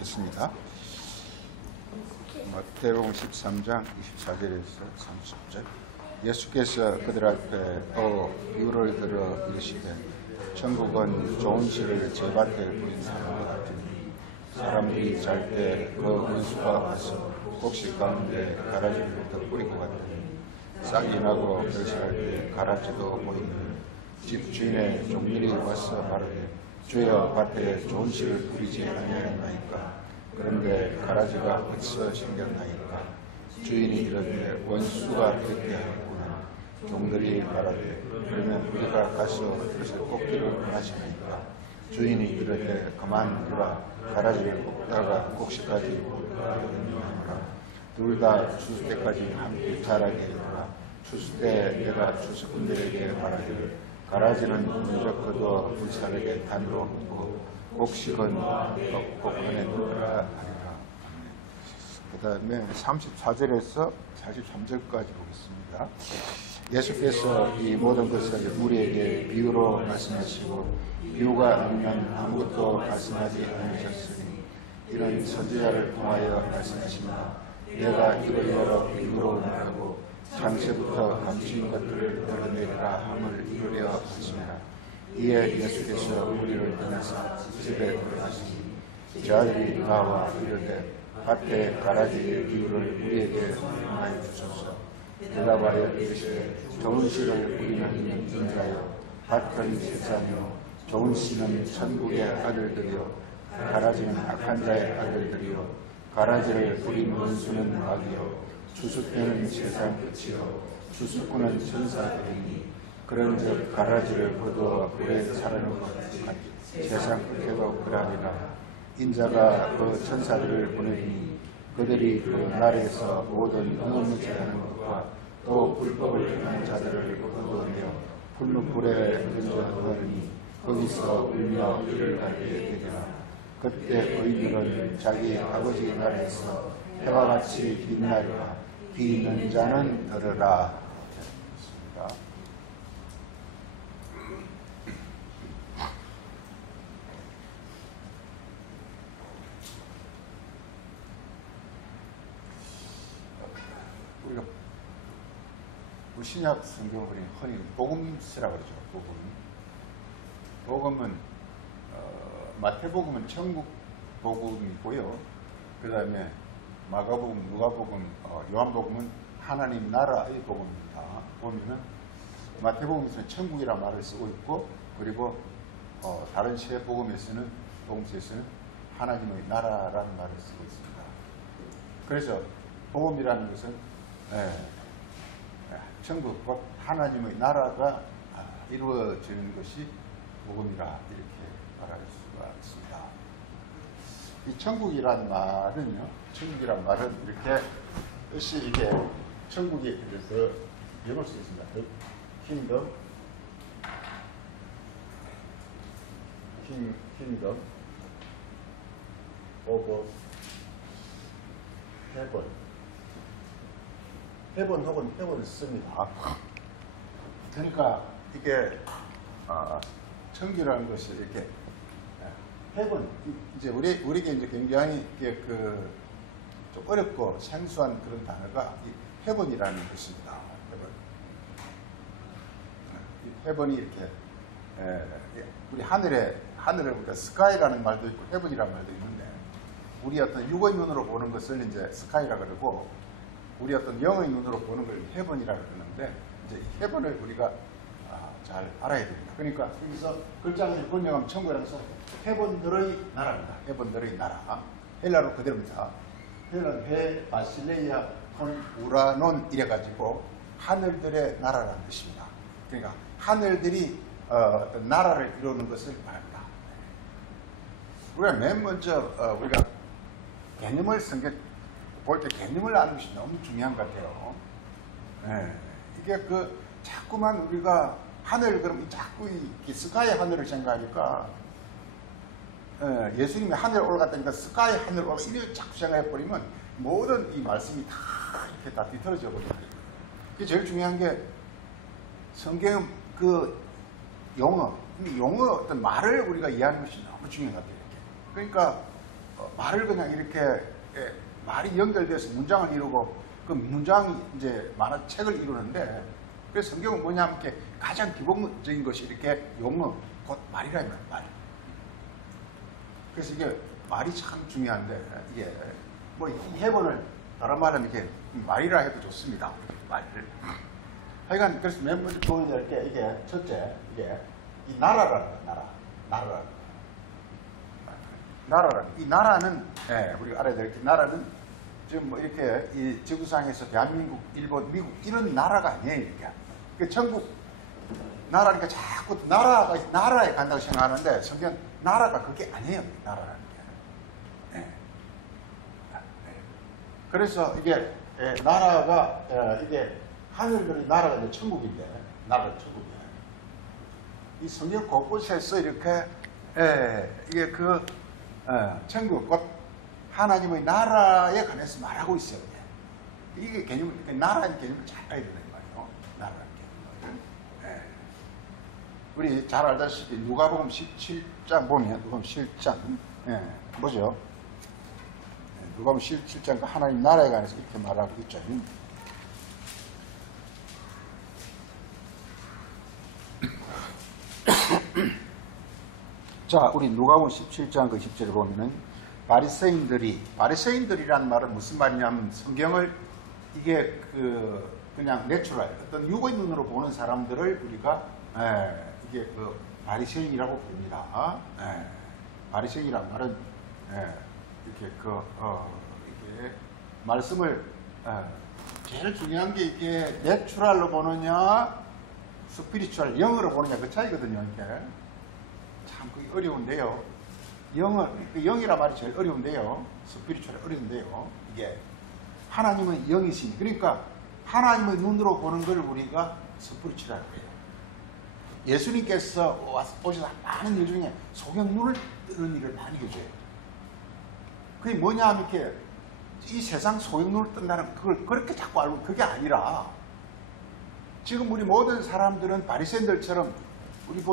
읽겠습니다. 마태복음 13장 24절에서 30절. 예수께서 그들 앞에 또 비유를 들어 이르시되 천국은 좋은 씨를 제밭에 뿌린 사람과 같으니 사람들이 잘 때 그 원수가 와서 곡식 가운데 가라지를 덧뿌리고 갔더니 싹이 나고 결실할 때 가라지도 보이니 집 주인의 종들이 와서 말하되 주여 밭에 좋은 씨를 뿌리지 아니하였나이까. 그런데 가라지가 어디서 생겼나이까. 주인이 이르되 원수가 그렇게 하였구나. 종들이 말하되 그러면 우리가 가서 그것을 뽑기를 원하시나이까. 주인이 이르되 그만두라. 가라지를 뽑다가 곡식까지 뽑으라. 둘 다 추수 때까지 함께 자라게 해라. 추수 때 내가 추수꾼들에게 말하기를 가라지는 먼저 거두어 불사르게 단으로 묻고 곡식은 곡간에 넣으라 하리라. 그 다음에 34절에서 43절까지 보겠습니다. 예수께서 이 모든 것을 우리에게 비유로 말씀하시고 비유가 아니면 아무것도 말씀하지 않으셨으니 이런 선지자를 통하여 말씀하십니다. 내가 이걸 여러 비유로 말하고 창세부터 감추인 것들을 드러내리라 함을 이루려 하시니라. 이에 예수께서 우리를 떠나서 집에 들어가시니 저들이 나와 이르되 밭에 가라지의 비유를 우리에게 말해 주소서. 대답하여 이르시되 좋은 씨를 뿌리는 이는 인자요 밭은 세상이요 좋은 씨는 천국의 아들들이요 가라지는 악한 자의 아들들이요 가라지를 뿌린 원수는 마귀요 추수 때는 세상 끝이요 추수꾼은 천사들이니 그런즉 가라지를 거두어 불에 사르는 것 세상 끝에도 그러하리라. 인자가 그 천사들을 보내니 그들이 그 날에서 모든 너무죄하는 것과 또 불법을 행하는 자들을 거두어내어 풀무불에 던져 넣으니 거기서 울며 이를 갈게 되리라. 그때 의인들은 자기 아버지 나라에서 해와 같이 빛나리라. 귀 있는 자는 들으라. 우리가 신약 성경을 흔히 복음서라고 그러죠. 복음은 마태복음은 천국 복음이고요. 그 다음에 마가복음, 누가복음, 요한복음은 하나님 나라의 복음입니다. 보면은 마태복음에서는 천국이라는 말을 쓰고 있고, 그리고 다른 세 복음에서는 복음서에서는 하나님의 나라라는 말을 쓰고 있습니다. 그래서 복음이라는 것은 천국, 곧 하나님의 나라가 이루어지는 것이 복음이라 이렇게 말할 수가 있습니다. 이 천국이란 말은요, 천국이란 말은 이렇게 뜻이 이게 천국이 그래서 읽을 수 있습니다. kingdom of heaven 혹은 heaven을 씁니다. 그러니까 이게 천국이라는 것이 이렇게 heaven, 이제 우리에게 이제 굉장히 좀 어렵고 생소한 그런 단어가 이 heaven이라는 것입니다. heaven이 이렇게 우리 하늘을 보니까 sky라는 말도 있고 heaven이라는 말도 있는데, 우리 어떤 육의 눈으로 보는 것을 이제 sky라 그러고 우리 어떤 영의 눈으로 보는 걸 heaven이라 그러는데, 이제 heaven을 우리가 잘 알아야 됩니다. 그러니까 여기서 글자를 번역하면 천국이라는 것은 해본들의 나라입니다. 해본들의 나라. 헬라로 그대로입니다. 헬라는 해, 바실레이아, 콘, 우라논 이래가지고 하늘들의 나라라는 뜻입니다. 그러니까 하늘들이 어떤 나라를 이루는 것을 말합니다. 우리가 맨 먼저 우리가 개념을 볼 때 개념을 아는 것이 너무 중요한 것 같아요. 이게 자꾸만 우리가 하늘, 그럼 자꾸 이 스카이 하늘을 생각하니까, 예수님이 하늘에 올라갔다니까 스카이 하늘 올라가, 이걸 자꾸 생각해버리면 모든 이 말씀이 다 이렇게 다 뒤틀어져 버립니다. 그게 제일 중요한 게 성경 용어 어떤 말을 우리가 이해하는 것이 너무 중요한 것 같아요. 그러니까 말을 그냥 이렇게 말이 연결돼서 문장을 이루고 그 문장이 이제 만화책을 이루는데 그래서 성경은 뭐냐면 이렇게 가장 기본적인 것이 이렇게 용어 곧 말이라 이거예요. 말. 그래서 이게 말이 참 중요한데 이게 뭐 이 해본을 다른 말하면 이렇게 말이라 해도 좋습니다. 말을. 하여간 그래서 맨 먼저 보여드릴 게 이게 첫째 이게 이 나라라는 거예요. 나라라는 이 나라는 우리가 알아야 될 게 나라는 지금 뭐 이렇게 이 지구상에서 대한민국, 일본, 미국 이런 나라가 아니에요. 이게. 그 전국 나라니까 자꾸 나라에 간다고 생각하는데 성경 나라가 그게 아니에요. 나라라는 게. 네. 그래서 이게 나라가 이게 하늘들의 나라가 이제 천국인데 나라가 천국이에요. 이 성경 곳곳에서 이렇게 이게 그 천국 곧 하나님의 나라에 관해서 말하고 있어요. 이게 개념, 나라의 개념을 잘 알아야 된다는 말이에요. 나라의 개념을. 우리 잘 알다시피 누가복음 17장 보면 누가복음 17장 뭐죠? 누가복음 17장 하나님 나라에 관해서 이렇게 말하고 있죠. 자, 우리 누가복음 17장 그 10절에 보면은 바리새인들이라는 말은 무슨 말이냐면 성경을 이게 그냥 내추럴 어떤 육의 눈으로 보는 사람들을 우리가 이게 그 바리새인이라고 부릅니다. 바리새인이란 말은 이렇게 이게 말씀을 제일 중요한 게 이게 내추럴로 보느냐 스피리추얼 영어로 보느냐 그 차이거든요. 이게 참 그게 어려운데요. 영이란 말이 제일 어려운데요. 스피리추얼이 어려운데요. 이게 하나님은 영이시니 그러니까 하나님의 눈으로 보는 걸 우리가 스피리추얼이라고 해요. 예수님께서 오셔서 많은 일 중에 소경눈을 뜨는 일을 많이 해줘요. 그게 뭐냐 하면 이렇게 이 세상 소경눈을 뜬다는 그걸 그렇게 자꾸 알고 그게 아니라 지금 우리 모든 사람들은 바리새인들처럼 우리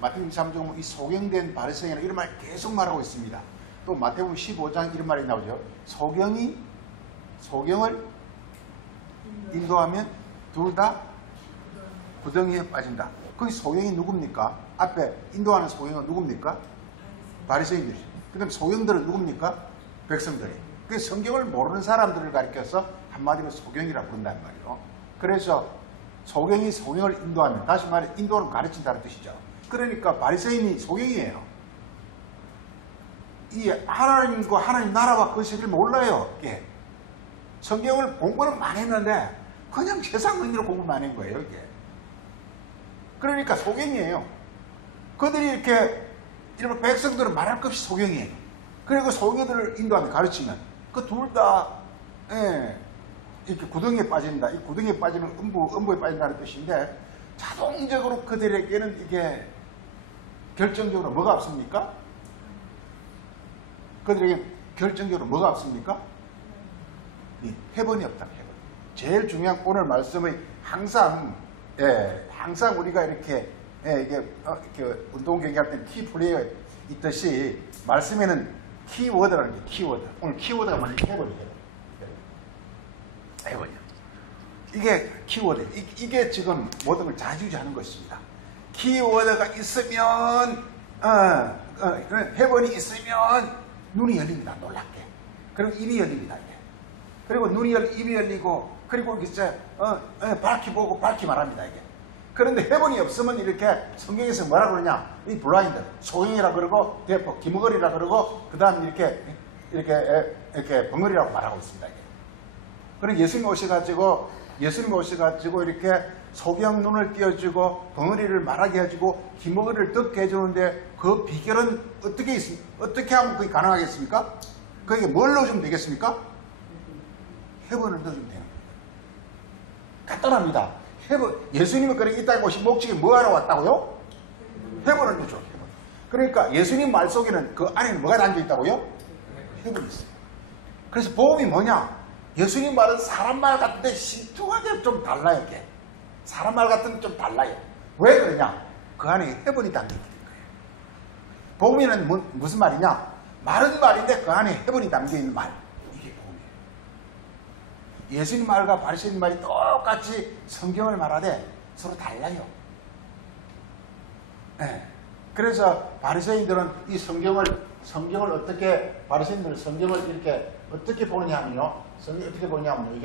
마태복음 23장 보면 이 소경된 바리새인이라는 이런 말 계속 말하고 있습니다. 또 마태복음 15장 이런 말이 나오죠. 소경을 인도하면 둘 다 구덩이에 빠진다. 거기 소경이 누굽니까? 앞에 인도하는 소경은 누굽니까? 바리새인들이죠. 그 다음에 소경들은 누굽니까? 백성들이. 그 성경을 모르는 사람들을 가리켜서 한마디로 소경이라고 부른다는 말이에요. 그래서 소경이 소경을 인도하면 다시 말해 인도는 가르친다는 뜻이죠. 그러니까 바리새인이 소경이에요. 이 하나님과 하나님 나라와 그 세계를 몰라요. 이게. 성경을 공부는 많이 했는데 그냥 세상 의미로 공부 많이 한 거예요. 이게. 그러니까 소경이에요. 그들이 이렇게 이런 백성들은 말할 것 없이 소경이에요. 그리고 소경들을 인도하면 가르치면 그 둘 다 이렇게 구덩이에 빠진다. 이 구덩이에 빠지면 음부에 빠진다는 뜻인데 자동적으로 그들에게는 이게 결정적으로 뭐가 없습니까? 그들에게 결정적으로 뭐가 없습니까? 해본이 없다. 해본. 제일 중요한 오늘 말씀의 항상 우리가 이렇게 이렇게 운동 경기할 때 키플레이어 있듯이 말씀에는 키워드라는 게 키워드. 오늘 키워드가 뭐냐면 해본이에요. 해본이요. 이게 키워드. 이게 지금 모든 걸 좌지우지하는 것입니다. 키워드가 있으면 해본이 있으면 눈이 열립니다. 놀랍게. 그리고 입이 열립니다. 이게. 그리고 입이 열리고 그리고 이제 밝히 보고 밝히 말합니다. 이게. 그런데 해본이 없으면 이렇게 성경에서 뭐라 그러냐? 이 블라인드, 소경이라 그러고 대포, 기머거리라 그러고 그 다음 이렇게 벙어리라고 말하고 있습니다. 이게. 그리고 예수님 오셔가지고 이렇게 소경 눈을 띄워주고 벙어리를 말하게 해주고 기머거리를 듣게 해주는데 그 비결은 어떻게 하면 그게 가능하겠습니까? 그게 뭘 넣어주면 되겠습니까? 해본을 넣어주면 돼요. 간단합니다. 예수님은 그렇게 이 땅에 오신 목적이 뭐하러 왔다고요? 해본을 넣어줘. 그러니까 예수님 말 속에는 그 안에는 뭐가 담겨있다고요? 해본이 있어요. 그래서 복음이 뭐냐? 예수님 말은 사람 말 같은데 신중하게 좀 달라요. 이게. 사람 말 같은데 좀 달라요. 왜 그러냐? 그 안에 해본이 담겨있기 때문에. 복음에는 무슨 말이냐? 말은 말인데 그 안에 해본이 담겨있는 말. 이게 복음이에요. 예수님 말과 바리새인 말이 똑같이 성경을 말하되 서로 달라요. 네. 그래서 바리새인들은 이 성경을 어떻게, 바리새인들은 성경을 이렇게 어떻게 보느냐면요. 성경 어떻게 보냐면요.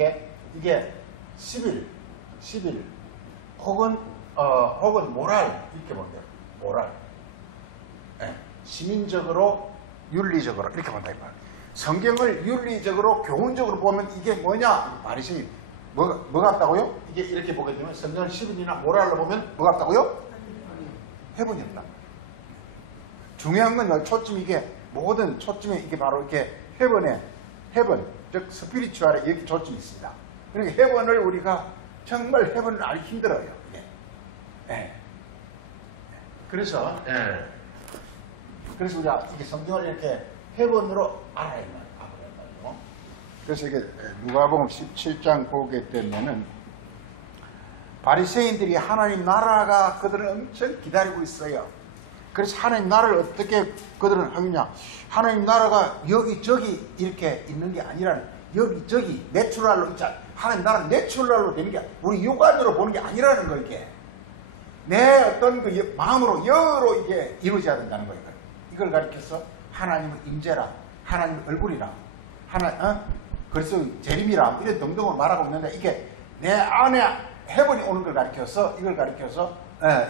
이게 11 혹은 모랄 이렇게 본대요. 모랄. 네. 시민적으로 윤리적으로 이렇게 본다 이 말. 성경을 윤리적으로 교훈적으로 보면 이게 뭐냐? 바리새인 뭐 같다고요? 이게 이렇게 보게 되면 성경을 10인이나 모랄로 보면 뭐 같다고요? 해본이 없다. 중요한 건 초점 이게 모든 초점에 이게 바로 이렇게 해본 즉 스피리추얼에 이렇게 초점이 있습니다. 그러니까 해본을 우리가 정말 해본을 알기 힘들어요. 이게. 네. 그래서 우리가 이게 성경을 이렇게 해본으로 알아야 말이에요. 그래서 이게 누가복음 17장 보게 되면은 바리새인들이 하나님 나라가 그들을 엄청 기다리고 있어요. 그래서 하나님 나라를 어떻게 그들은 하느냐? 하나님 나라가 여기저기 이렇게 있는 게 아니라 여기저기 내추럴로 있잖아. 하나님 나라는 내추럴로 되는 게 우리 육안으로 보는 게 아니라는 거 이게. 내 어떤 그 마음으로 영으로 이게 이루어져야 된다는 거예요. 이걸 가리켜서 하나님의 임재라, 하나님의 얼굴이라, 그래서 재림이라 이런 등등을 말하고 있는데 이게 내 안에 해본이 오는 걸 가리켜서 이걸 가리켜서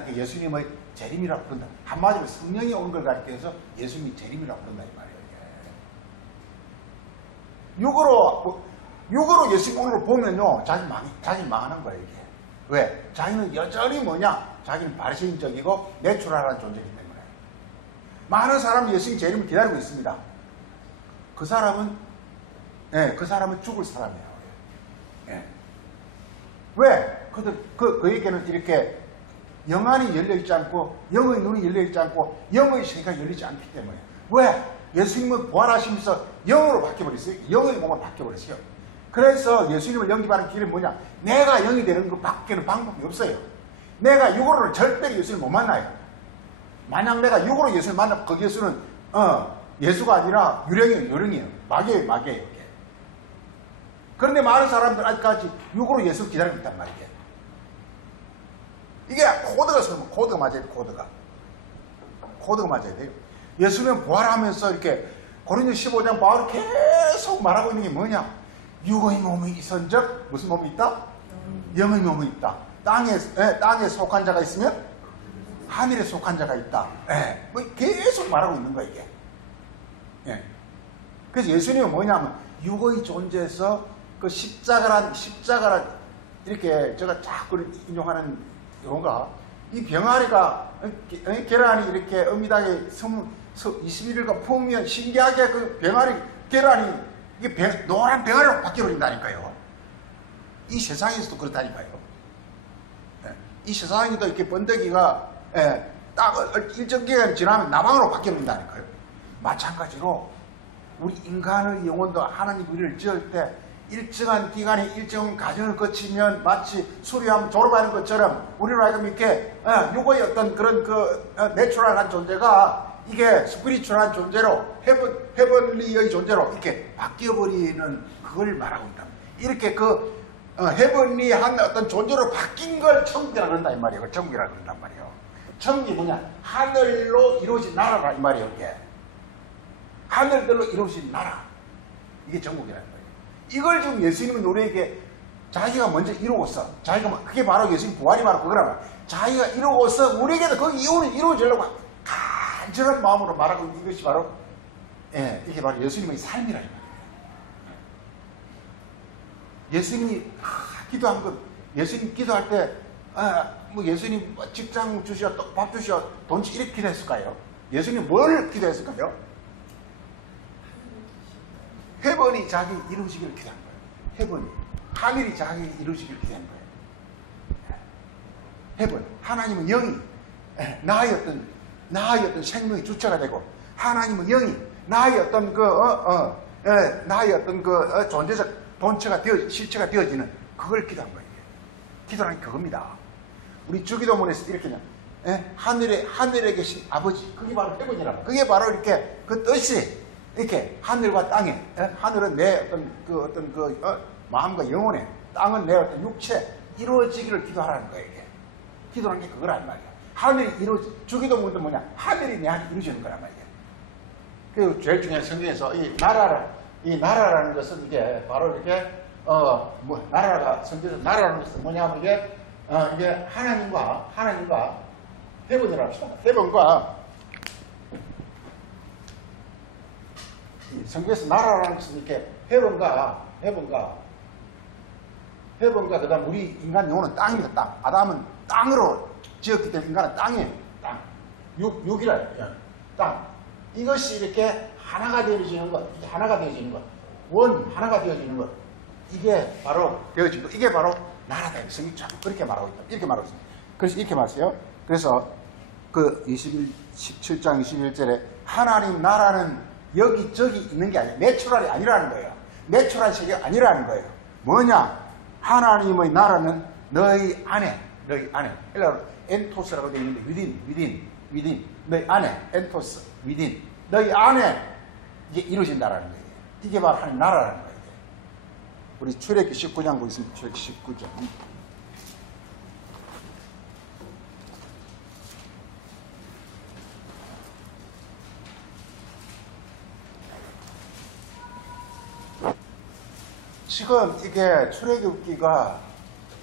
이게 예수님의 재림이라고 부른다. 한마디로 성령이 오는 걸 가리켜서 예수님이 재림이라고 부른다 이 말이에요. 육으로 예수님 오는 걸 보면요, 자기 망하는 거예요 이게. 왜? 자기는 여전히 뭐냐? 자기는 바리새인적이고 내추럴한 존재이기 때문에. 많은 사람이 예수님 재림을 기다리고 있습니다. 그 사람은 죽을 사람이에요. 예. 왜? 그에게는 이렇게 영안이 열려있지 않고 영의 눈이 열려있지 않고 영의 세계가 열리지 않기 때문에. 왜? 예수님은 부활하시면서 영으로 바뀌어버렸어요. 영의 몸으로 바뀌어버렸어요. 그래서 예수님을 영접하는 길은 뭐냐? 내가 영이 되는 것 밖에는 방법이 없어요. 내가 육으로는 절대로 예수를 못 만나요. 만약 내가 육으로 예수를 만나면 그 예수는 예수가 아니라 유령이에요. 유령이에요. 마귀예요. 그런데 많은 사람들 아직까지 육으로 예수를 기다리고 있단 말이에요. 이게 코드가 맞아야 돼요. 코드가 맞아야 돼요. 예수는 부활하면서 이렇게 고린도 15장 바울이 계속 말하고 있는 게 뭐냐? 육의 몸이 있은즉 무슨 몸이 있다? 영의 몸이 있다. 땅에 속한 자가 있으면 하늘에 속한 자가 있다. 뭐 계속 말하고 있는 거야 이게. 그래서 예수님은 뭐냐면 육의 존재에서 그 십자가란 이렇게 제가 자꾸 인용하는 용어가 이 병아리가 계란이 이렇게 어미닭에 21일간 품으면 신기하게 그 병아리 계란이 이게 노란 병아리로 바뀌어버린다니까요. 이 세상에서도 그렇다니까요. 이 세상에도 이렇게 번데기가 딱 일정 기간 지나면 나방으로 바뀌어버린다니까요. 마찬가지로 우리 인간의 영혼도 하나님 우리를 지을 때 일정한 기간에 일정 과정을 거치면 마치 수리하면 졸업하는 것처럼 우리로 하여금 이렇게 육의 어떤 그런 내추럴한 존재가 이게 스피리추얼한 존재로 헤븐리의 존재로 이렇게 바뀌어버리는 그걸 말하고 있다. 이렇게 헤븐리한 어떤 존재로 바뀐 걸 천국이라 그런다 이 말이에요. 천국이라 그런단 말이에요. 천국이 뭐냐? 하늘로 이루어진 나라라 이 말이에요. 이게 하늘들로 이루어진 나라. 이게 천국이라는 거예요. 이걸 지금 예수님은 우리에게 자기가 먼저 이루고서 그게 바로 예수님 부활이 바로 그거라. 자기가 이루고서 우리에게도 그 이유는 이루어지려고 간절한 마음으로 말하고 있는 이것이 바로 이게 바로 예수님의 삶이라. 예수님이 기도한 것, 예수님 기도할 때 뭐 예수님 직장 주시오, 밥 주시오, 돈 주시오 이렇게 기도했을까요? 예수님 뭘 기도했을까요? 해번이 자기 이루시기를 기도한 거예요. 해번이 하늘이 자기 이루시기를 기도한 거예요. 해번 하나님은 영이 나의 어떤 생명의 주체가 되고 하나님은 영이 나의 어떤 나의 어떤 존재적 본체가 실체가 되어지는 그걸 기도한 거예요. 기도라는 게 그겁니다. 우리 주기도문에서 이렇게 하늘에 계신 아버지 그게 바로 해번이라고. 그게 바로 이렇게 그 뜻이 이렇게 하늘과 땅에, 하늘은 내 마음과 영혼에, 땅은 내 어떤 육체 이루어지기를 기도하라는 거예요. 이게. 기도라는 게 그거란 말이야. 하늘이 주기도문도 뭐냐? 하늘이 내 안에 이루어지는 거란 말이야. 그리고 제일 중요한 성경에서 이 나라라는 것은 이게 바로 이렇게 나라가 성경에서 나라라는 것은 뭐냐면 이게 하나님과 헤븐이라고 합시다. 헤븐과 성경에서 나라라는 것은 이렇게 헤븐과 그다음 우리 인간 영혼은 땅입니다. 땅. 아담은 땅으로 지었기 때문에 인간은 땅이에요. 땅. 육이라 땅. 이것이 이렇게 하나가 되어지는 것, 이게 하나가 되어지는 것, 하나가 되어지는 것, 이게 바로 되어진 것, 이게 바로 나라다. 성경처럼 그렇게 말하고 있다. 이렇게 말하고 있습니다. 그래서 이렇게 말하세요. 그래서 그 17장 21절에 하나님 나라는 여기저기 있는 게 아니라 내추럴이 아니라는 거예요. 내추럴 세계가 아니라는 거예요. 뭐냐? 하나님의 나라는 너희 안에 헬라어로 엔토스라고 되어 있는데 within 너희 안에 엔토스 within 너희 안에 이게 이루어진다라는 거예요. 이게 바로 하나님 나라라는 거예요. 우리 출애굽기 19장 보겠습니다. 출애굽기 19장. 지금 이게 출애굽기가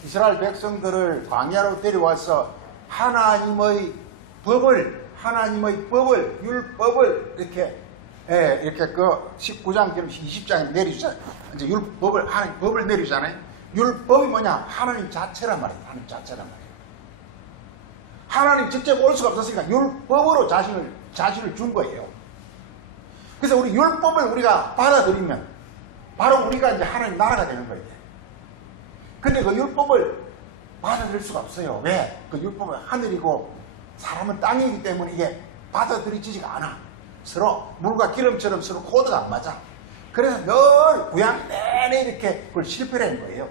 이스라엘 백성들을 광야로 데려와서 하나님의 법을 율법을 이렇게 그 19장 20장에 내리주잖아요. 이제 율법을 하나님 법을 내리잖아요. 율법이 뭐냐? 하나님 자체란 말이에요. 하나님 자체란 말이에요. 하나님 직접 올 수가 없었으니까 율법으로 자신을 준 거예요. 그래서 우리 율법을 우리가 받아들이면 바로 우리가 이제 하나님 나라가 되는 거예요. 근데 그 율법을 받아들일 수가 없어요. 왜? 그 율법은 하늘이고 사람은 땅이기 때문에 이게 받아들이지가 않아. 서로 물과 기름처럼 서로 코드가 안 맞아. 그래서 늘 구약 내내 이렇게 그걸 실패를 한 거예요.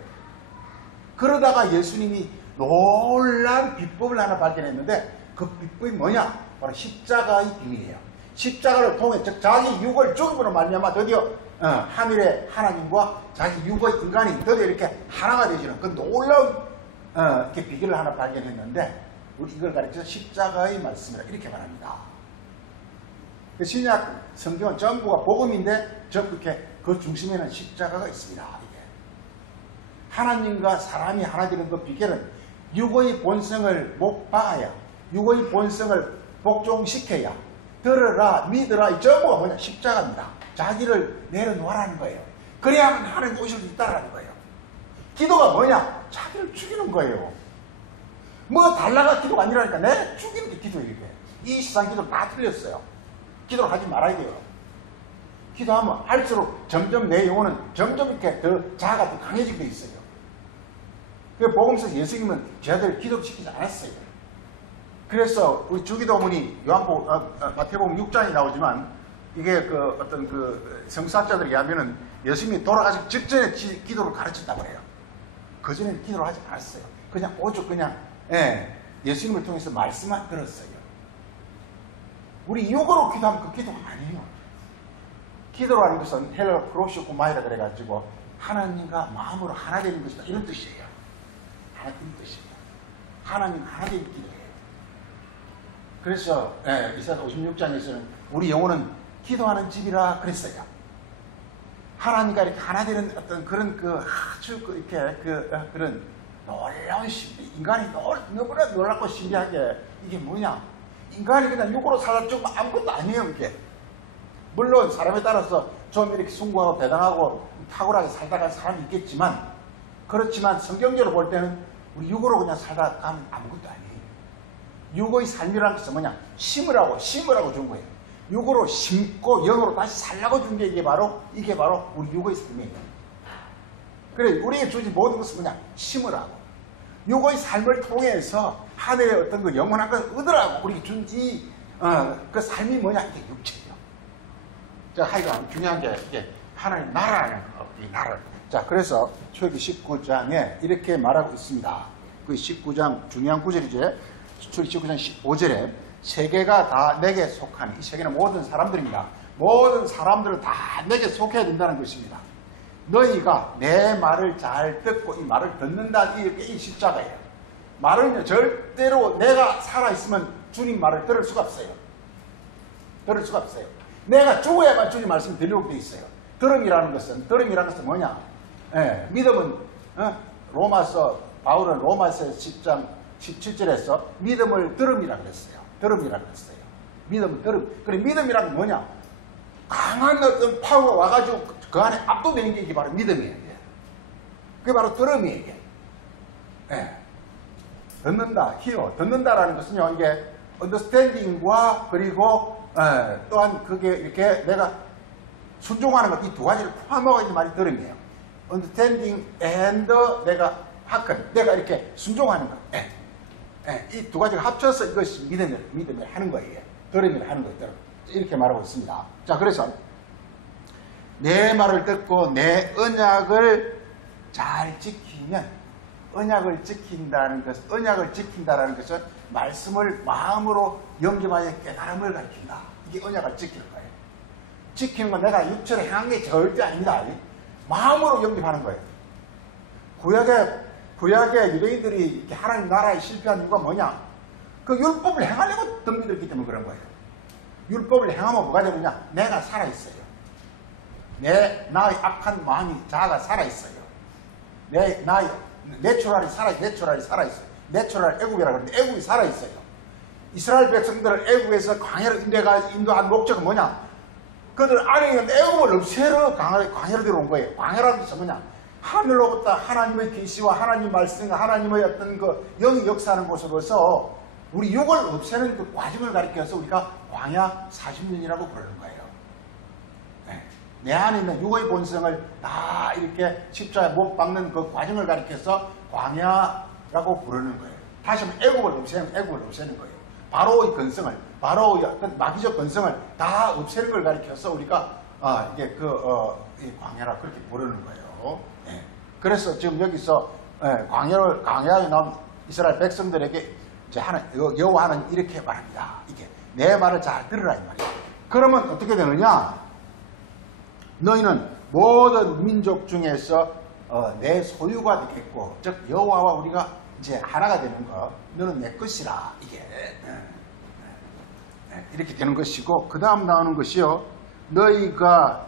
그러다가 예수님이 놀란 비법을 하나 발견했는데 그 비법이 뭐냐? 바로 십자가의 비밀이에요. 십자가를 통해 즉 자기 육을 죽임으로 말미암아 드디어 하늘의 하나님과 자기 육의 인간이 드디어 이렇게 하나가 되시는 그 놀라운 이렇게 비결을 하나 발견했는데 우리 이걸 가르쳐서 십자가의 말씀이라 이렇게 말합니다. 그 신약 성경은 전부가 복음인데 전부 이렇게 그 중심에는 십자가가 있습니다. 이게. 하나님과 사람이 하나 되는 그 비결은 육의 본성을 못 박아야 육의 본성을 복종시켜야 들어라 믿어라 이 전부가 뭐냐? 십자가입니다. 자기를 내려놓으라는 거예요. 그래야만 하나님 오실 수 있다라는 거예요. 기도가 뭐냐? 자기를 죽이는 거예요. 뭐 달라가 기도가 아니라니까 내 죽이는 게 기도예요. 이게. 이 세상 기도 다 틀렸어요. 기도를 하지 말아야 돼요. 기도하면 할수록 점점 내 영혼은 점점 이렇게 더 자아가 더 강해지게 돼 있어요. 그 복음서 예수님은 제자들을 기도를 시키지 않았어요. 그래서 우리 주기도문이 마태복음 6장이 나오지만 이게 그 어떤 그 성사학자들이 하면은 예수님이 돌아가시기 직전에 기도를 가르쳤다고 그래요. 그 전에는 기도를 하지 않았어요. 그냥 오죽 그냥 예수님을 통해서 말씀만 들었어요. 우리 육으로 기도하면 그 기도가 아니에요. 기도라는 것은 헬라 크로시오코마이라 그래가지고 하나님과 마음으로 하나 되는 것이다 이런 뜻이에요. 하나 되는 뜻이에요. 하나님 하나 되는 기도예요. 그래서 이사야 56장에서는 우리 영혼은 기도하는 집이라 그랬어요. 하나님과 이렇게 하나 되는 어떤 그런 아주 이렇게 그런 놀라운 신비, 인간이 너무나 놀랍고 신비하게 이게 뭐냐? 인간이 그냥 육으로 살다 죽으면 아무것도 아니에요, 이게. 물론 사람에 따라서 좀 이렇게 숭고하고 대단하고 탁월하게 살다 간 사람이 있겠지만, 그렇지만 성경적으로 볼 때는 우리 육으로 그냥 살다 가면 아무것도 아니에요. 육의 삶이라는 것은 뭐냐? 심으라고 준 거예요. 육으로 심고 영으로 다시 살라고 준 게 이게 바로 우리 육의 삶이에요. 그래, 우리에게 주어진 모든 것은 뭐냐? 심으라고. 육의 삶을 통해서 하늘의 어떤 그 영원한 것을 얻으라고 우리에게 준 그 삶이 뭐냐? 이게 육체예요. 자, 하여간 중요한 게 이게 하나님 나라라는 거, 이 나라. 자, 그래서 출애굽기 19장에 이렇게 말하고 있습니다. 그 19장 중요한 구절이죠. 출애굽기 19장 15절에 세계가 다 내게 속하니 이 세계는 모든 사람들입니다. 모든 사람들을 다 내게 속해야 된다는 것입니다. 너희가 내 말을 잘 듣고 이 말을 듣는다. 이 십자가예요. 말은요, 절대로 내가 살아있으면 주님 말을 들을 수가 없어요. 들을 수가 없어요. 내가 죽어야만 주님 말씀을 들리게 돼 있어요. 들음이라는 것은 뭐냐? 믿음은, 바울은 로마서 10장 17절에서 믿음을 들음이라고 그랬어요. 들음이라고 그랬어요. 믿음은 들음. 그래, 믿음이란 게 뭐냐? 강한 어떤 파워가 와가지고 그 안에 압도되는 게 이게 바로 믿음이에요. 그게 바로 들음이에요. 이게. 듣는다, 듣는다라는 것은요, 이게 understanding과 그리고 또한 그게 이렇게 내가 순종하는 것, 이 두 가지를 포함하고 있는 말이 들음이에요. understanding and 내가 내가 이렇게 순종하는 것. 이 두 가지가 합쳐서 이것이 믿음을 하는 거예요. 들음을 하는 거예요. 이렇게 말하고 있습니다. 자, 그래서 내 말을 듣고 내 언약을 잘 지키면, 언약을 지킨다는 것은 말씀을 마음으로 영접하여 깨달음을 가리킨다. 이게 언약을 지키는 거예요. 지키는 건 내가 육체로 행한 게 절대 아닙니다. 마음으로 영접하는 거예요. 구약의 유대인들이 이렇게 하나님 나라에 실패한 이유가 뭐냐? 그 율법을 행하려고 덤비들기 때문에 그런 거예요. 율법을 행하면 뭐가 되느냐? 내가 살아있어요. 나의 악한 마음이 자아가 살아있어요. 나의 내추럴이 살아있어요. 내추럴 애국이라고 하는데 애국이 살아있어요. 이스라엘 백성들을 애국에서 광야로 인도한 목적은 뭐냐? 그들 안에 있는 애국을 없애러 광야로 들어온 거예요. 광야라는 것은 뭐냐? 하늘로부터 하나님의 계시와 하나님 말씀과 하나님의 어떤 그 영이 역사하는 곳으로서 우리 육을 없애는 그 과정을 가리켜서 우리가 광야 40년이라고 부르는 거예요. 내 안에 있는 육의 본성을 다 이렇게 십자가에 못 박는 그 과정을 가리켜서 광야라고 부르는 거예요. 다시 한번 애국을 없애는 거예요. 바로의 근성을, 바로의 어떤 마귀적 근성을 다 없애는 걸 가리켜서 우리가 이게 이 광야라 그렇게 부르는 거예요. 그래서 지금 여기서 광야에 나온 이스라엘 백성들에게 이제 여호와는 이렇게 말합니다. 이게 내 말을 잘 들으라 이 말이에요. 그러면 어떻게 되느냐? 너희는 모든 민족 중에서 내 소유가 되겠고, 즉 여호와와 우리가 이제 하나가 되는 거, 너는 내 것이라. 이게 이렇게 되는 것이고, 그 다음 나오는 것이요, 너희가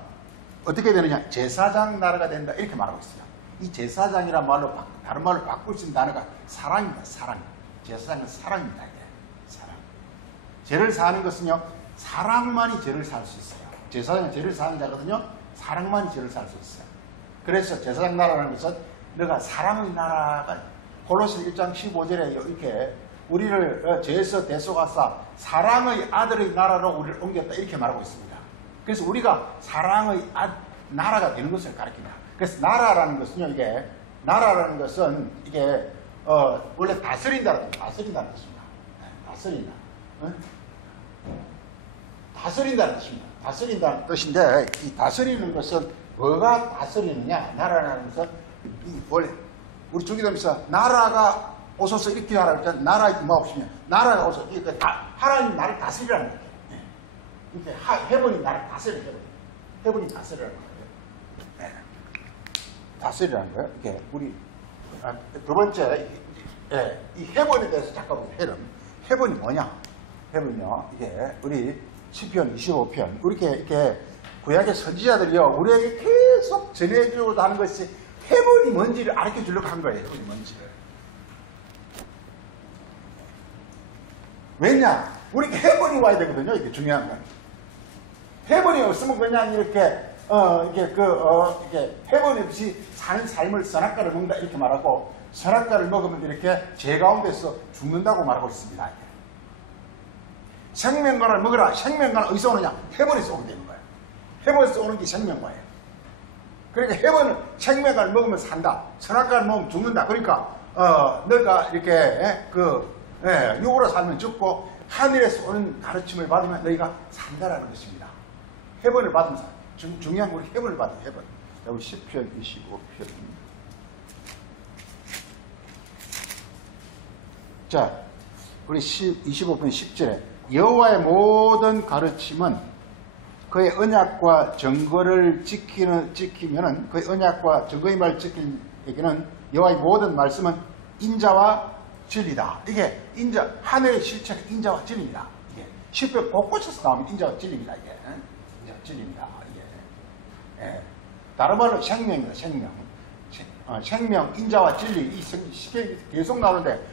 어떻게 되느냐? 제사장 나라가 된다. 이렇게 말하고 있어요. 이 제사장이란 말로 다른 말로 바꿀 수 있는 단어가 사랑입니다. 사랑. 제사장은 사랑입니다. 사랑. 죄를 사하는 것은요, 사랑만이 죄를 살 수 있어요. 제사장은 죄를 사하는 자거든요. 사랑만이 죄를 살 수 있어요. 그래서 제사장 나라라는 것은 너가 사랑의 나라가, 골로새 1장 15절에 이렇게 우리를 죄에서 대속하사 사랑의 아들의 나라로 우리를 옮겼다. 이렇게 말하고 있습니다. 그래서 우리가 사랑의 나라가 되는 것을 가리킵니다. 그래서 나라라는 것은요, 나라라는 것은 원래 다스린다는 것입니다. 다스린다는 뜻입니다. 다스린다는 뜻인데, 이 다스리는 것은 뭐가 다스리느냐? 나라라는 것은 원래 우리 주기도면서 나라가 오소서 이렇게 하라 그랬잖아요. 나라 임하 없으면 나라가 오소서. 하나님 나를 다스리라는 거예요. 이렇게 해본이 나를 다스리라는 거예요. 해본이 다스리라는 거예요. 다스리라는 거예요. 이게 우리 두 번째, 이 해본에 대해서 잠깐 보세요. 해본이 뭐냐? 해본이요. 이게 우리 시편 25편 이렇게 구약의 선지자들이요, 우리에게 계속 전해주고 하는 것이 해본이 뭔지를 알려 주려고 한 거예요. 해본이 뭔지를. 왜냐? 우리가 해본이 와야 되거든요. 이게 중요한 건. 해본이 없으면 그냥 이렇게 해본이 없이 사는 삶을 선악과를 먹는다 이렇게 말하고, 선악과를 먹으면 이렇게 죄 가운데서 죽는다고 말하고 있습니다. 생명과를 먹으라. 생명과는 어디서 오느냐? 해본에서 오게 되는 거예요. 해본에서 오는 게 생명과예요. 그러니까 해본은 생명과를 먹으면 산다. 선악과를 먹으면 죽는다. 그러니까 너가 이렇게 육으로 살면 죽고 하늘에서 오는 가르침을 받으면 너희가 산다라는 것입니다. 해본을 받으면 산. 중요한 건 우리 해본을 받은 해본. 여기 10편 25편. 자, 우리 25편 10절에 여호와의 모든 가르침은 그의 언약과 증거를 지키면은 그의 언약과 증거의 말을 지키기는 여호와의 모든 말씀은 인자와 진리다. 이게 인자, 하늘의 실체는 인자와 진리입니다. 이게 시편 곳곳에서 나오는 인자와 진리입니다. 이게 인자와 진리입니다. 이게 예. 다른 말로 생명입니다. 생명, 인자와 진리 이 시편이 계속 나오는데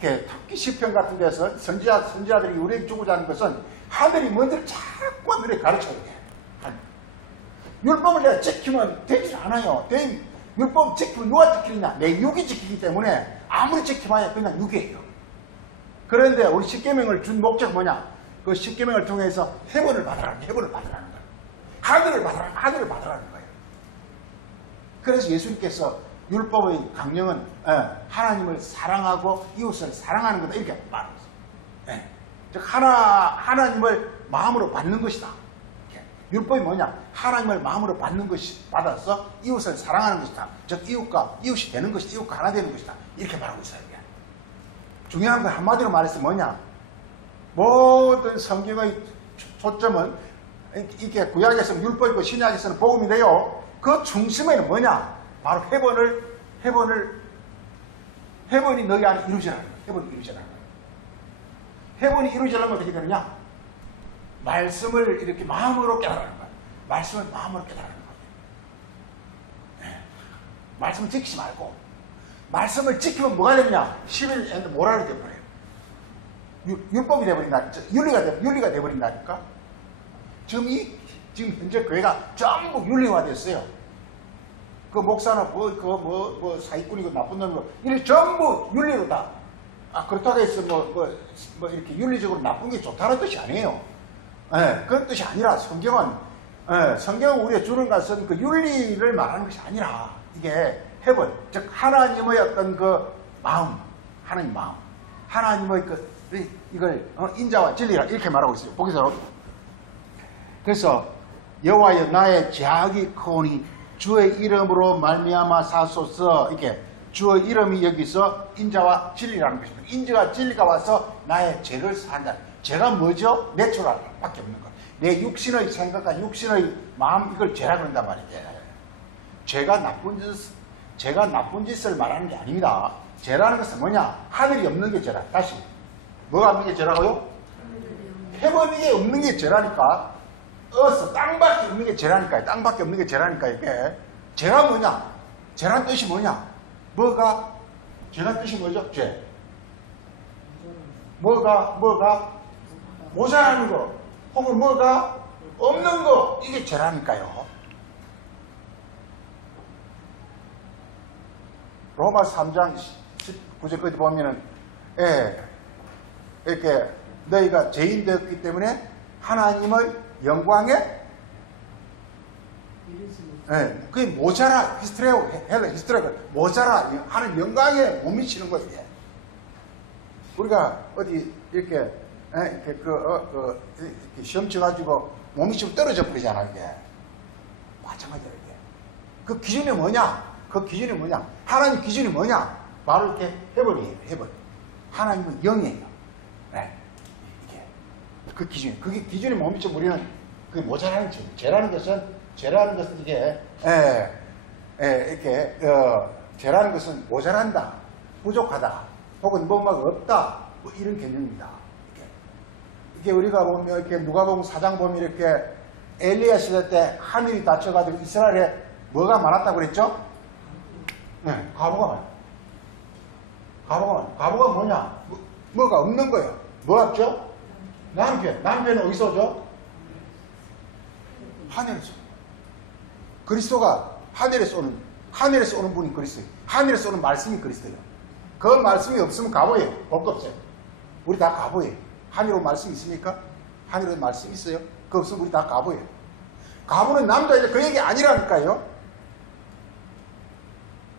이렇게 특히 시편 같은 데서 선지자들이 우리에게 주고자 하는 것은 하늘이 뭔지를 자꾸 우리에게 가르쳐야 돼. 율법을 내가 지키면 되지 않아요. 율법 지키면 누가 지키느냐? 내 육이 지키기 때문에 아무리 지켜봐야 그냥 육이에요. 그런데 우리 십계명을 준 목적은 뭐냐? 그 십계명을 통해서 해본을 받으라는 거예요. 하늘을 받으라는 거예요. 그래서 예수님께서 율법의 강령은 하나님을 사랑하고 이웃을 사랑하는 거다 이렇게 말합니다. 즉 하나님을 마음으로 받는 것이다. 율법이 뭐냐? 하나님을 마음으로 받아서 이웃을 사랑하는 것이다. 즉 이웃이 되는 것이다. 이웃과 하나 되는 것이다. 이렇게 말하고 있어요. 이게. 중요한 건 한마디로 말해서 뭐냐? 모든 성경의 초점은 이게 구약에서는 율법이고 신약에서는 복음인데요. 그 중심에는 뭐냐? 바로 해본이 너희 안에 이루어지라는 거예요. 해본이 이루어지라는 거예요. 해본이 이루어지려면 어떻게 되느냐? 말씀을 이렇게 마음으로 깨달으는 거예요. 말씀을 마음으로 깨달으는 거예요. 네. 말씀을 지키지 말고 말씀을 지키면 뭐가 되느냐? 11에는 모랄이 되어버려요. 율법이 되어버린다. 윤리가 되어버린다니까. 지금 현재 교회가 전부 윤리화 됐어요. 그 목사는 사기꾼이고 나쁜 놈이고 이를 전부 윤리로 다. 그렇다고 해서 이렇게 윤리적으로 나쁜 게 좋다는 뜻이 아니에요. 그런 뜻이 아니라 성경은 우리가 주는 것은 그 윤리를 말하는 것이 아니라 이게 해본, 즉 하나님의 어떤 그 마음, 하나님 마음, 하나님의 이걸 인자와 진리라 이렇게 말하고 있어요. 보기서 그래서 여호와여 나의 죄악이 크오니 주의 이름으로 말미암아 사소서 이렇게 주의 이름이 여기서 인자와 진리라는 것입니다. 인자와 진리가 와서 나의 죄를 사한다. 죄가 뭐죠? 내추럴 밖에 없는 것. 내 육신의 생각과 육신의 마음 이걸 죄라 그런단 말이에요. 죄가 나쁜 짓을 말하는 게 아닙니다. 죄라는 것은 뭐냐? 하늘이 없는 게 죄라. 다시 뭐가 없는 게 죄라고요? 해버리게 없는 게 죄라니까. 땅밖에 없는 게 죄라니까요. 땅밖에 없는 게 죄라니까 이게. 죄가 뭐냐? 죄란 뜻이 뭐냐? 죄란 뜻이 뭐죠? 죄. 모자라는 거, 혹은 뭐가 없는 거, 이게 죄라니까요. 로마서 3장 19절까지 보면은, 이렇게 너희가 죄인 되었기 때문에 하나님의 영광에, 그게 모자라, 히스트레오, 모자라, 하는 영광에 못 미치는 거예요. 우리가 어디 이렇게 시험 쳐가지고 몸이 좀 떨어져 버리잖아요, 이게. 마찬가지예요, 이게. 그 기준이 뭐냐? 하나님 기준이 뭐냐? 바로 이렇게 해버려. 하나님은 영이에요. 이게. 그 기준. 그게 기준이 못 미쳐 우리는 그게 모자라는 죄. 죄라는 것은 이게, 죄라는 것은 모자란다, 부족하다, 혹은 뭔가가 없다, 뭐 이런 개념입니다. 이게 우리가 보면 이렇게 누가복음 4장 보면 이렇게 엘리야 시대 때 하늘이 닫혀가지고 이스라엘에 뭐가 많았다고 그랬죠? 과부가 많아요. 과부가 뭐냐? 뭐가 없는 거예요. 뭐 없죠? 남편은 어디서 오죠? 하늘에서. 그리스도가 하늘에서 오는 분이 그리스도예요. 하늘에서 오는 말씀이 그리스도예요. 그 말씀이 없으면 과부예요. 법도 없어요. 우리 다 과부예요. 하늘로 말씀이 있습니까? 하늘로 말씀이 있어요? 그거 없으면 우리 다 과부예요. 과부는 남자인데 그 얘기 아니라니까요.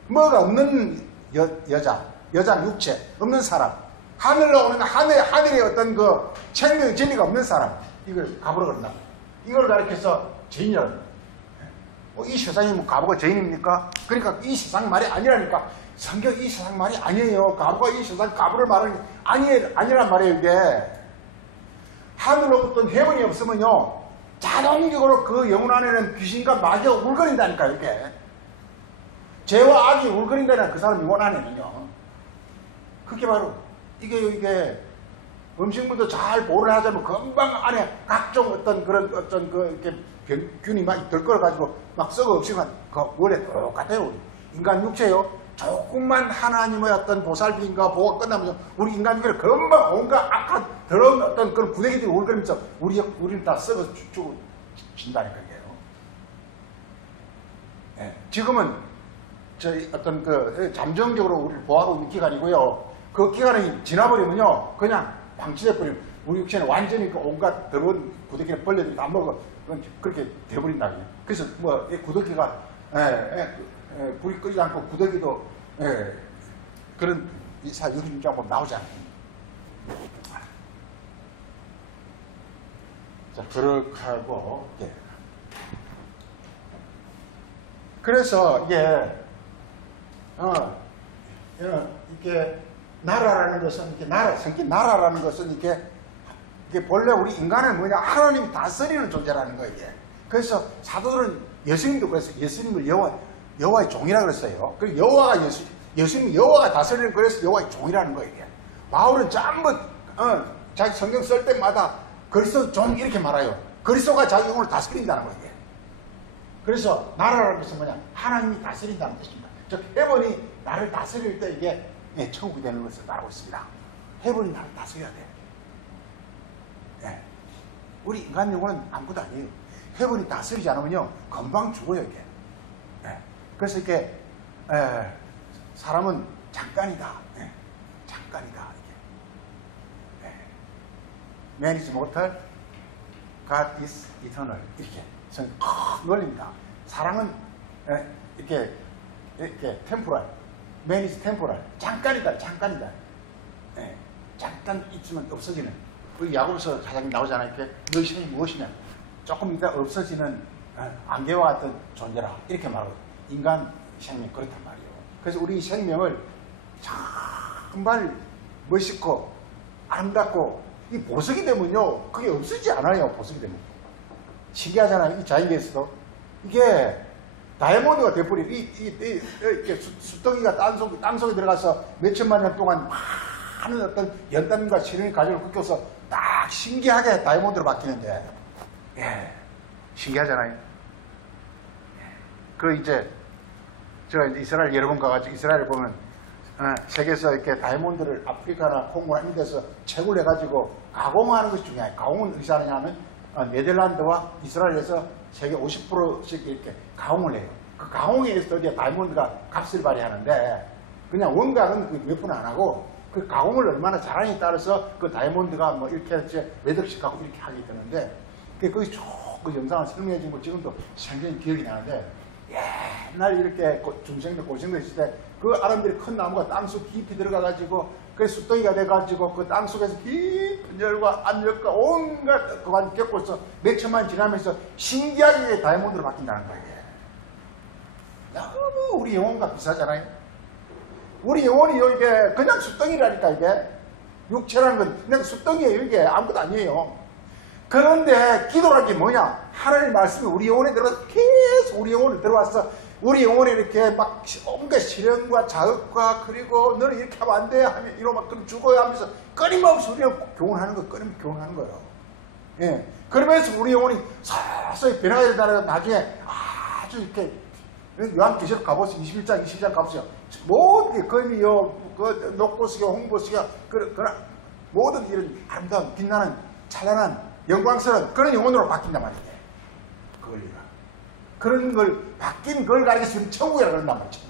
뭐가 없는 여자 육체, 없는 사람, 하늘로 오는 하늘의 어떤 그 생명의 진리가 없는 사람, 이걸 과부라 그런다. 이걸 가리켜서 죄인이라는 거예요. 이 세상이 뭐 과부가 죄인입니까? 그러니까 이 세상 말이 아니라니까. 성경 이 세상 말이 아니에요. 과부가 이 세상 과부를 말하는 게 아니란 말이에요, 이게. 하늘로부터 해본이 없으면요, 자동적으로 그 영혼 안에는 귀신과 마귀가 울거린다니까, 이렇게. 죄와 악이 울거린다는 그 사람 영혼 안에는요. 그게 바로, 이게, 음식물도 잘 보호를 하자면 금방 안에 각종 어떤 그런 이렇게 병균이 막 들끓어가지고 막 썩어 없으면 그 원래 똑같아요. 우리. 인간 육체요. 조금만 하나님의 어떤 보살핌과 보호가 끝나면 우리 인간 육체를 금방 온갖 악한 더러운 어떤 그런 구데기들이 울거리면서 우리는 다 썩어 죽어진다니까, 이게요. 예. 지금은 저희 어떤 그 잠정적으로 우리를 보호하고 있는 기간이고요. 그 기간이 지나버리면요. 그냥 방치돼버리면 우리 육체는 완전히 그 온갖 더러운 구더기를 벌레들이 다 먹어. 그렇게 돼버린다. 그래서 뭐 이 구더기가 불이 끄지 않고 구더기도 그런 이사 유림장 보면 나오지 않습니다. 자, 그렇게 하고 그래서 이게 나라라는 것은 나라라는 것은 이게 본래 우리 인간은 뭐냐, 하나님이 다스리는 존재라는 거예요. 이게. 그래서 사도들은 예수님도 그래서 예수님을 여호와의 종이라 그랬어요. 그리고 예수님이 여호와가 다스리는, 그래서 여호와의 종이라는 거예요. 이게. 바울은 전부 자기 성경 쓸 때마다 그리스도 종 이렇게 말해요. 그리스도가 자기 영혼을 다스린다는 거예요. 이게. 그래서 나라라는 것은 뭐냐, 하나님이 다스린다는 뜻입니다. 즉 헤븐이 나를 다스릴 때 이게 천국이 되는 것을 말하고 있습니다. 헤븐이 나를 다스려야 돼. 우리 인간 영혼은 아무것도 아니에요. 헤븐이 다스리지 않으면요, 금방 죽어요, 이게. 그래서 이렇게, 사람은 잠깐이다. 잠깐이다, 이게. Man is mortal, God is eternal. 이렇게. 큰 논리입니다. 사랑은, 이렇게 템포럴. Man is temporal. 잠깐이다. 잠깐 있으면 없어지는. 우리 야고보서 사장님 나오잖아요. 이렇게 너희 생이 무엇이냐? 조금 이따 없어지는 안개와 같은 존재라. 이렇게 말하고 인간 생명 그렇단 말이에요. 그래서 우리 생명을 정말 멋있고 아름답고 이 보석이 되면요, 그게 없어지지 않아요. 보석이 되면 신기하잖아요. 이 자연계에서도 이게 다이아몬드가 돼버려. 이렇게 수덩이가 땅속에 들어가서 몇천만 년 동안 많은 어떤 연단과 시련의 과정을 겪어서 딱 신기하게 다이아몬드로 바뀌는데, 신기하잖아요. 그 저 이스라엘 여러 번 가가지고 이스라엘 보면 세계에서 이렇게 다이아몬드를 아프리카나 콩고나 이런 데서 채굴 해가지고 가공하는 것이 중요해요. 가공은 어디서 하느냐면 네덜란드와 이스라엘에서 세계 50%씩 이렇게 가공을 해요. 그 가공에 의해서 이제 다이아몬드가 값을 발휘하는데, 그냥 원가는 몇 푼 안 하고 그 가공을 얼마나 잘하느냐에 따라서 그 다이아몬드가 뭐 이렇게 몇 억씩 갖고 이렇게 하게 되는데, 거기 쭉 그 영상을 설명해 준 거 지금도 생전히 기억이 나는데, 옛날 이렇게 중생들 고생들 있을 때 그 아름드리 큰 나무가 땅속 깊이 들어가가지고 그 숫덩이가 돼가지고 그 땅속에서 깊은 열과 압력과 온갖 그걸 겪고서 몇 천만 지나면서 신기하게 다이아몬드로 바뀐다는 거예요. 너무 우리 영혼과 비슷하잖아요. 우리 영혼이 이게 그냥 숫덩이라니까. 이게 육체라는 건 그냥 숫덩이에요. 이게 아무것도 아니에요. 그런데 기도라는 게 뭐냐, 하나님 말씀이 우리 영혼에 들어와서 계속 우리 영혼에 들어와서 우리 영혼에 이렇게 막 온갖 시련과 자극과, 그리고 너는 이렇게 하면 안 돼 하면 이러면 그럼 죽어야 하면서 끊임없이 우리가 교훈하는 거, 끊임없이 교훈하는 거예요. 그러면서 우리 영혼이 서서히 변화가 되다가 나중에 아주 이렇게, 요한계시록 가보세요. 21장 22장 가보세요. 모든 게 거미요, 그 녹보석이요, 홍보석이요, 모든 이런 아름다운 빛나는 찬란한 영광스러운 그런 영혼으로 바뀐단 말이에요. 그걸리가. 그런 걸, 바뀐 걸 가리켜서 천국이라고 그런단 말이에요.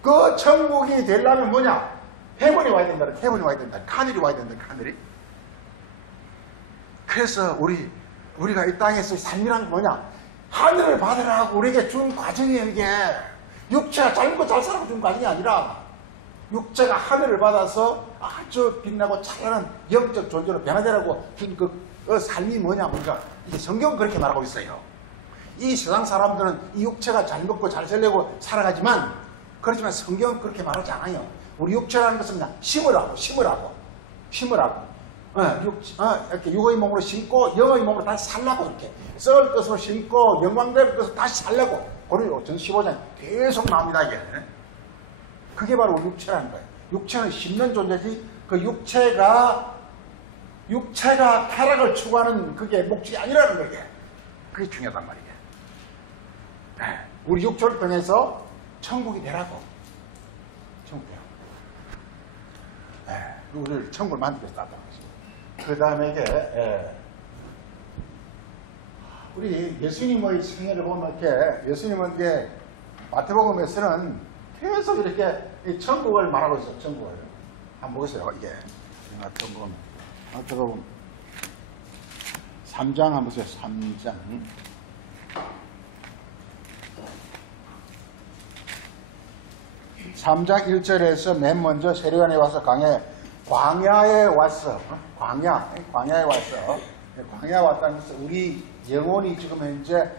그 천국이 되려면 뭐냐? 헤븐이 와야 된다. 헤븐이 와야 된다. 하늘이 와야 된다. 하늘이. 그래서 우리가 이 땅에서 삶이란 게 뭐냐? 하늘을 받으라고 우리에게 준 과정이에요, 이게. 육체가 잘 먹고 잘 살라고 준 과정이 아니라, 육체가 하늘을 받아서 아주 빛나고 찬란한 영적 존재로 변화되라고 준 그 삶이 뭐냐, 우리가 이게 성경은 그렇게 말하고 있어요. 이 세상 사람들은 이 육체가 잘 먹고 잘 살려고 살아가지만, 그렇지만 성경은 그렇게 말하지 않아요. 우리 육체라는 것은 그냥 심으라고. 이렇게 육의 몸으로 심고 영의 몸으로 다시 살라고 이렇게 썩을 것으로 심고 영광될 것으로 다시 살라고 고린도전 15장 계속 나옵니다. 이게 그게 바로 육체라는 거예요. 육체는 심는 존재지 그 육체가 타락을 추구하는 그게 목적이 아니라는 거예요. 그게 중요하단 말이에요. 우리 육체를 통해서 천국이 되라고. 천국이 되라고. 우리를 천국을 만들기 위해서 나타난 것입니다. 그 다음에 이게 우리 예수님의 생애를 보면 이렇게 예수님은 이게 마태복음에서는 계속 이렇게 이 천국을 말하고 있어요. 천국을. 한번 보세요. 이게 마태복음 3장 한번 보세요. 3장. 3장 1절에서 맨 먼저 세례요한에 와서 광야에 왔어. 광야에 왔다는 것은 우리 영혼이 지금 현재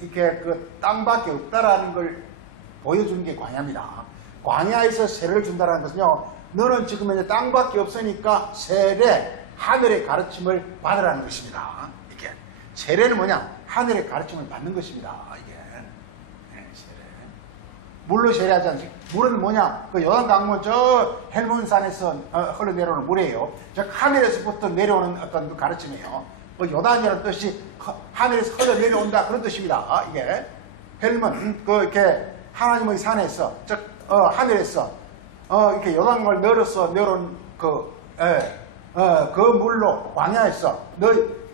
이렇게 그 땅밖에 없다라는 걸 보여주는 게 광야입니다. 광야에서 세례를 준다는 것은요, 너는 지금 현재 땅밖에 없으니까 세례, 하늘의 가르침을 받으라는 것입니다. 이게 세례는 뭐냐? 하늘의 가르침을 받는 것입니다. 이게 세례. 물로 세례하지 않지. 물은 뭐냐? 그 요단강물 저 헬몬산에서 흘러내려오는 물이에요. 즉 하늘에서부터 내려오는 어떤 가르침이에요. 그 요단이라는 뜻이 하늘에서 흘러내려온다 그런 뜻입니다. 이게 헬몬 그 이렇게 하나님의 산에서 즉 하늘에서 이렇게 요단강을 늘어서 내려온 그 물로 광야에서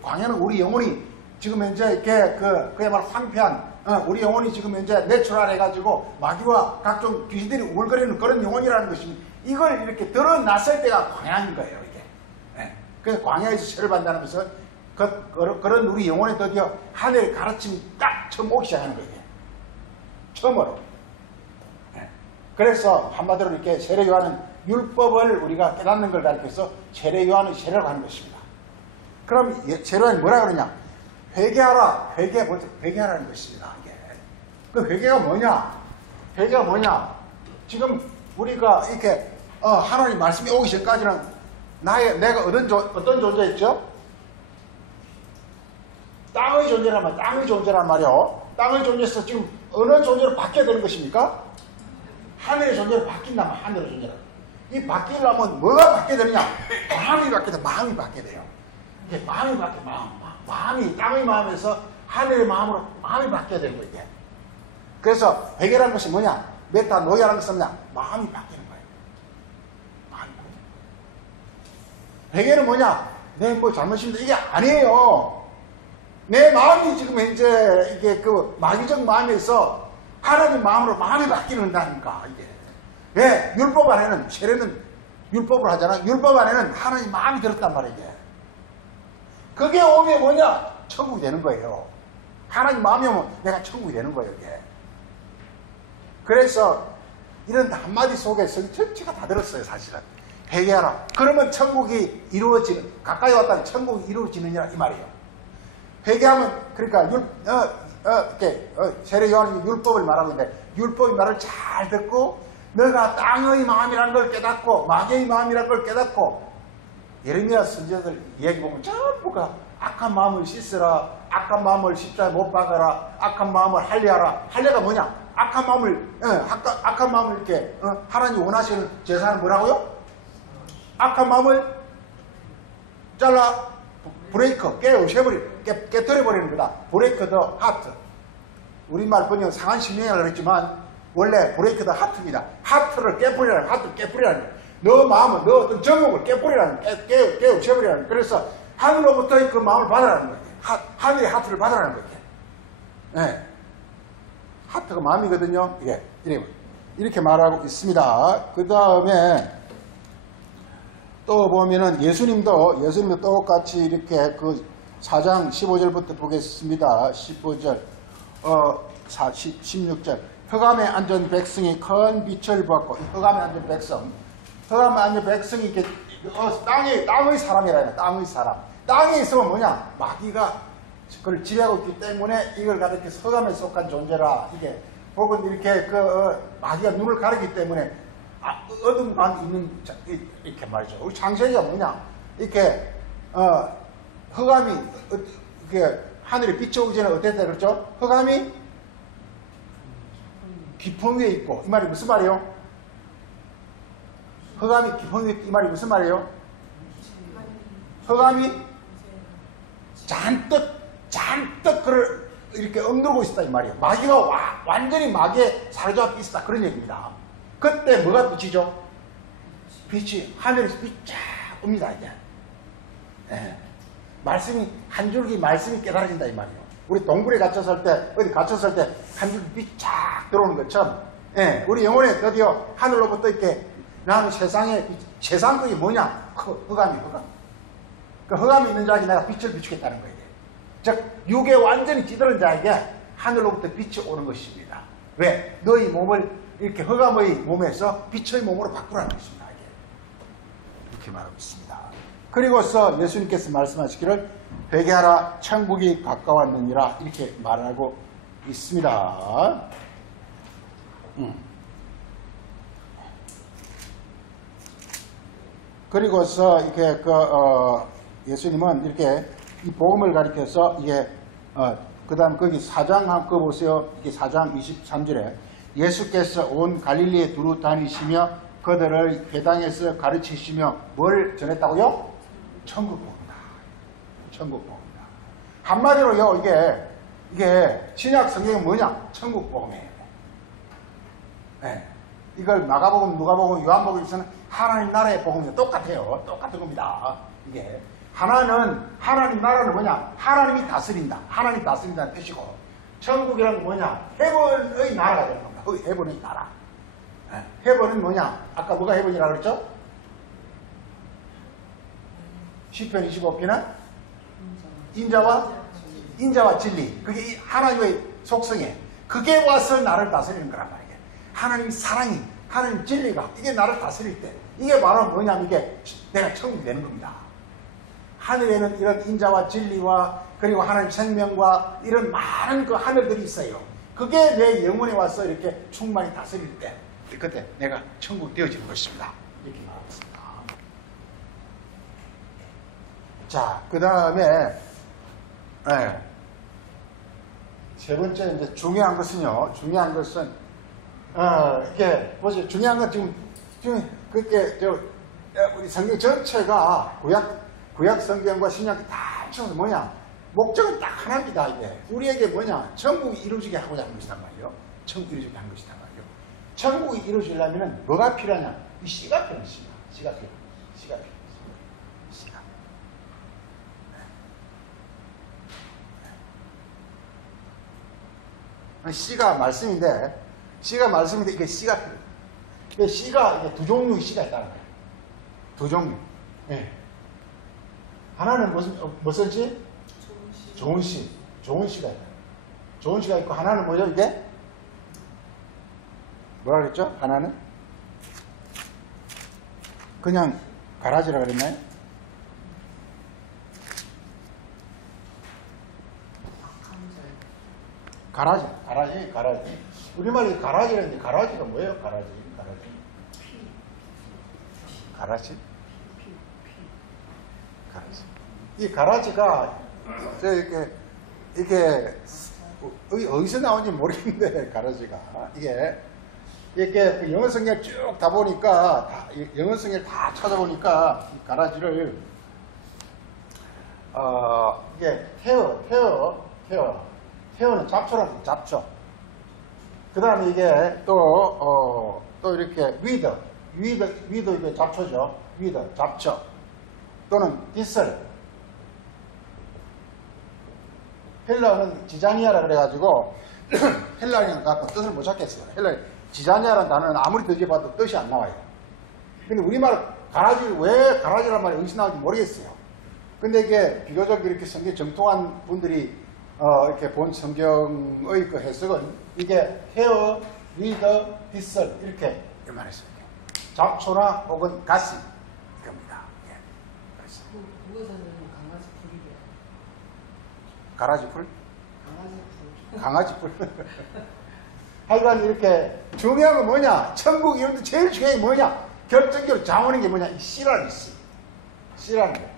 광야는 우리 영혼이 지금 현재 이렇게 그야말로 황폐한 우리 영혼이 지금 현재 내추럴 해가지고 마귀와 각종 귀신들이 우글거리는 그런 영혼이라는 것입니다. 이걸 이렇게 드러났을 때가 광야인 거예요, 이게. 그래서 광야에서 세례를 받는다는 것은 그런 우리 영혼에 드디어 하늘의 가르침이 딱 처음 오기 시작하는 거예요. 처음으로. 그래서 한마디로 이렇게 세례 요한은 율법을 우리가 깨닫는 걸 가르쳐서 세례 요한의 세례라고 하는 것입니다. 그럼 세례 요한이 뭐라 그러냐? 회개하라. 회개하라는 것입니다. 이게. 그 회개가 뭐냐? 회개가 뭐냐? 지금 우리가 이렇게 하나님 말씀이 오기 전까지는 내가 어떤 존재였죠? 땅의 존재란 말이요. 땅의 존재에서 지금 어느 존재로 바뀌어야 되는 것입니까? 하늘의 존재로 바뀐다면 하늘의 존재로. 이 바뀌려면 뭐가 바뀌어야 되느냐? 마음이 바뀌어야 돼요. 이게 마음이 바뀌어, 마음이 땅의 마음에서 하늘의 마음으로 마음이 바뀌어야 되는 거예요. 이게. 그래서 회개라는 것이 뭐냐? 메타노이아라는 것은 뭐냐? 마음이 바뀌는 거예요. 마음이 바뀌는 거예요. 회개는 뭐냐? 내 뭐 잘못입니다. 이게 아니에요. 내 마음이 지금 현재 이게 그 마귀적 마음에서 하나님 마음으로 마음이 바뀌는다니까, 이게. 왜? 율법 안에는, 세례는 율법으로 하잖아. 율법 안에는 하나님 마음이 들었단 말이야, 이게. 그게 오면 뭐냐? 천국이 되는 거예요. 하나님 마음이 오면 내가 천국이 되는 거예요, 이게. 그래서 이런 한마디 속에 성 전체가 다 들었어요, 사실은. 회개하라. 그러면 천국이 가까이 왔다면 천국이 이루어지느냐, 이 말이에요. 회개하면, 그러니까, 세례 요한이 율법을 말하고 있는데, 율법의 말을 잘 듣고, 너가 땅의 마음이라는 걸 깨닫고, 마귀의 마음이라는 걸 깨닫고, 예레미야 선지자들 이야기 보면 전부가 악한 마음을 씻으라, 악한 마음을 십자가에 못 박아라, 악한 마음을 할례하라. 할례가 뭐냐? 악한 마음을 이렇게, 하나님 원하시는 제사는 뭐라고요? 악한 마음을 잘라, 브레이크, 깨뜨려버리는 거다. 브레이크 더 하트. 우리말 번역 상한신명이라고 그랬지만, 원래 브레이크 더 하트입니다. 하트를 깨버리라는, 하트 깨버리라는 거예요. 너 마음을, 너 어떤 정욕을 깨버리라는, 깨우쳐버리라는. 그래서 하늘로부터 그 마음을 받으라는 거예요. 하늘의 하트를 받으라는 거예요. 네. 하트가 마음이거든요. 이렇게 말하고 있습니다. 그 다음에 또 보면은 예수님도 똑같이 이렇게 그 4장 15절부터 보겠습니다. 15절, 16절. 흑암에 앉은 백성이 큰 빛을 보았고, 흑암에 앉은 백성이 이렇게 땅의 사람이라요. 땅의 사람. 땅에 있으면 뭐냐? 마귀가 그걸 지배하고 있기 때문에 이걸 갖다 이렇게 흑암에 속한 존재라. 이게 혹은 이렇게 마귀가 눈을 가리기 때문에 어둠만 있는 이렇게 말이죠. 우리 창세기가 뭐냐? 이렇게 흑암이 이렇게 하늘에 비춰오기 전에 어땠다 그랬죠? 흑암이 기품 위에 있고, 이 말이 무슨 말이에요? 흑암이 기품 위에 있고, 이 말이 무슨 말이에요? 흑암이 잔뜩 그를 이렇게 억누르고 있었다 이 말이에요. 마귀가 완전히 마귀에 사로잡혀 있었다 그런 얘기입니다. 그때 뭐가 비치죠? 빛이 하늘에서 빛이 쫙 옵니다 이제. 예. 말씀이 한 줄기 말씀이 깨달아진다 이 말이에요. 우리 동굴에 갇혔을 때 어디 갇혔을 때 한 줄기 빛이 쫙 들어오는 것처럼, 예. 우리 영혼에 드디어 하늘로부터 이렇게 나는 세상에 세상 그게 뭐냐? 흑암이 흑암. 그 흑암이 있는 자에게 내가 빛을 비추겠다는 거예요. 즉 육에 완전히 찌들은 자에게 하늘로부터 빛이 오는 것입니다. 왜? 너희 몸을 이렇게 흑암의 몸에서 빛의 몸으로 바꾸라는 것입니다. 이렇게 말하고 있습니다. 그리고서 예수님께서 말씀하시기를 회개하라 천국이 가까웠느니라 이렇게 말하고 있습니다. 그리고서 이렇게 예수님은 이렇게 이 복음을 가리켜서 이게 그 다음 거기 4장 한거 보세요. 이게 4장 23절에 예수께서 온 갈릴리에 두루 다니시며 그들을 회당에서 가르치시며 뭘 전했다고요? 천국 복음이다. 천국 복음이다. 한마디로요 이게 신약 성경은 뭐냐? 천국 복음이에요. 네. 이걸 마가복음, 누가복음, 요한복음에서는 하나님 나라의 복음이 똑같아요. 똑같은 겁니다. 이게 하나님 나라는 뭐냐? 하나님이 다스린다. 하나님 다스린다는 뜻이고, 천국이란 뭐냐? 헤븐의 나라가 되는 겁니다. 그 헤븐의 나라. 헤븐은 뭐냐? 아까 뭐가 헤븐이라고 그랬죠? 시편 25편은 인자와 진리. 그게 하나님의 속성에 그게 와서 나를 다스리는 거란 말이에요. 하나님 사랑이, 하나님 진리가 이게 나를 다스릴 때 이게 바로 뭐냐면 이게 내가 천국이 되는 겁니다. 하늘에는 이런 인자와 진리와 그리고 하나님 생명과 이런 많은 그 하늘들이 있어요. 그게 내 영혼에 와서 이렇게 충만히 다스릴 때 그때 내가 천국 되어지는 것입니다. 이렇게 말하고 있습니다. 자, 그 다음에 세 번째 이제 중요한 것은요. 중요한 것은 이게 뭐지? 중요한 건 지금 그렇게 우리 성경 전체가 구약 성경과 신약 다 합쳐서 뭐냐? 목적은 딱 하나입니다. 이게 우리에게 뭐냐? 천국이 이루어지게 하고자 하는 것이단 말이에요. 천국이 이루어지게 하는 것이단 말이에요. 천국이 이루어지려면 뭐가 필요하냐? 이 씨가 필요해. 씨가 필요해. 씨가 필요해. 씨가. 씨가 말씀인데 이게 씨가 필요해. 근데 씨가 이게 두 종류의 씨가 있다는 거예요. 두 종류. 네. 하나는 무슨 씨? 좋은 씨. 좋은 씨가 있다. 좋은 씨가 있고 하나는 뭐죠 이게? 뭐라 그랬죠? 하나는? 그냥 가라지라 그랬나요? 가라지. 우리말이 가라지라는데 가라지가 뭐예요? 가라지. 이 가라지가 이게 어디서 나온지 모르겠는데 가라지가 이게 이렇게 그 영어 성경 쭉 다 보니까 영어 성경 다 찾아보니까 이 가라지를 이게 태어는 잡초라는 잡초. 그 다음에 이게 또 이렇게 위더 이게 잡초죠. 위더 잡초 또는 디슬. 헬라어는 지자니아라 그래가지고 헬라어는 갖고 뜻을 못 찾겠어요. 헬라어 지자니아라는 단어는 아무리 들여봐도 뜻이 안 나와요. 근데 우리말 왜 가라지란 말이 어디서 나오는지 모르겠어요. 근데 이게 비교적 이렇게 성경 정통한 분들이 이렇게 본 성경의 그 해석은 이게 헤어, 위더, 디슬 이렇게 말했어요. 잡초나 혹은 가시 이겁니다. 예. 가라지 풀? 강아지 풀. 하여간 이렇게 중요한 건 뭐냐? 천국 이런데 제일 중요한 게 뭐냐? 결정적으로 장하는 게 뭐냐? 이 씨라는 씨. 씨라는 거예요.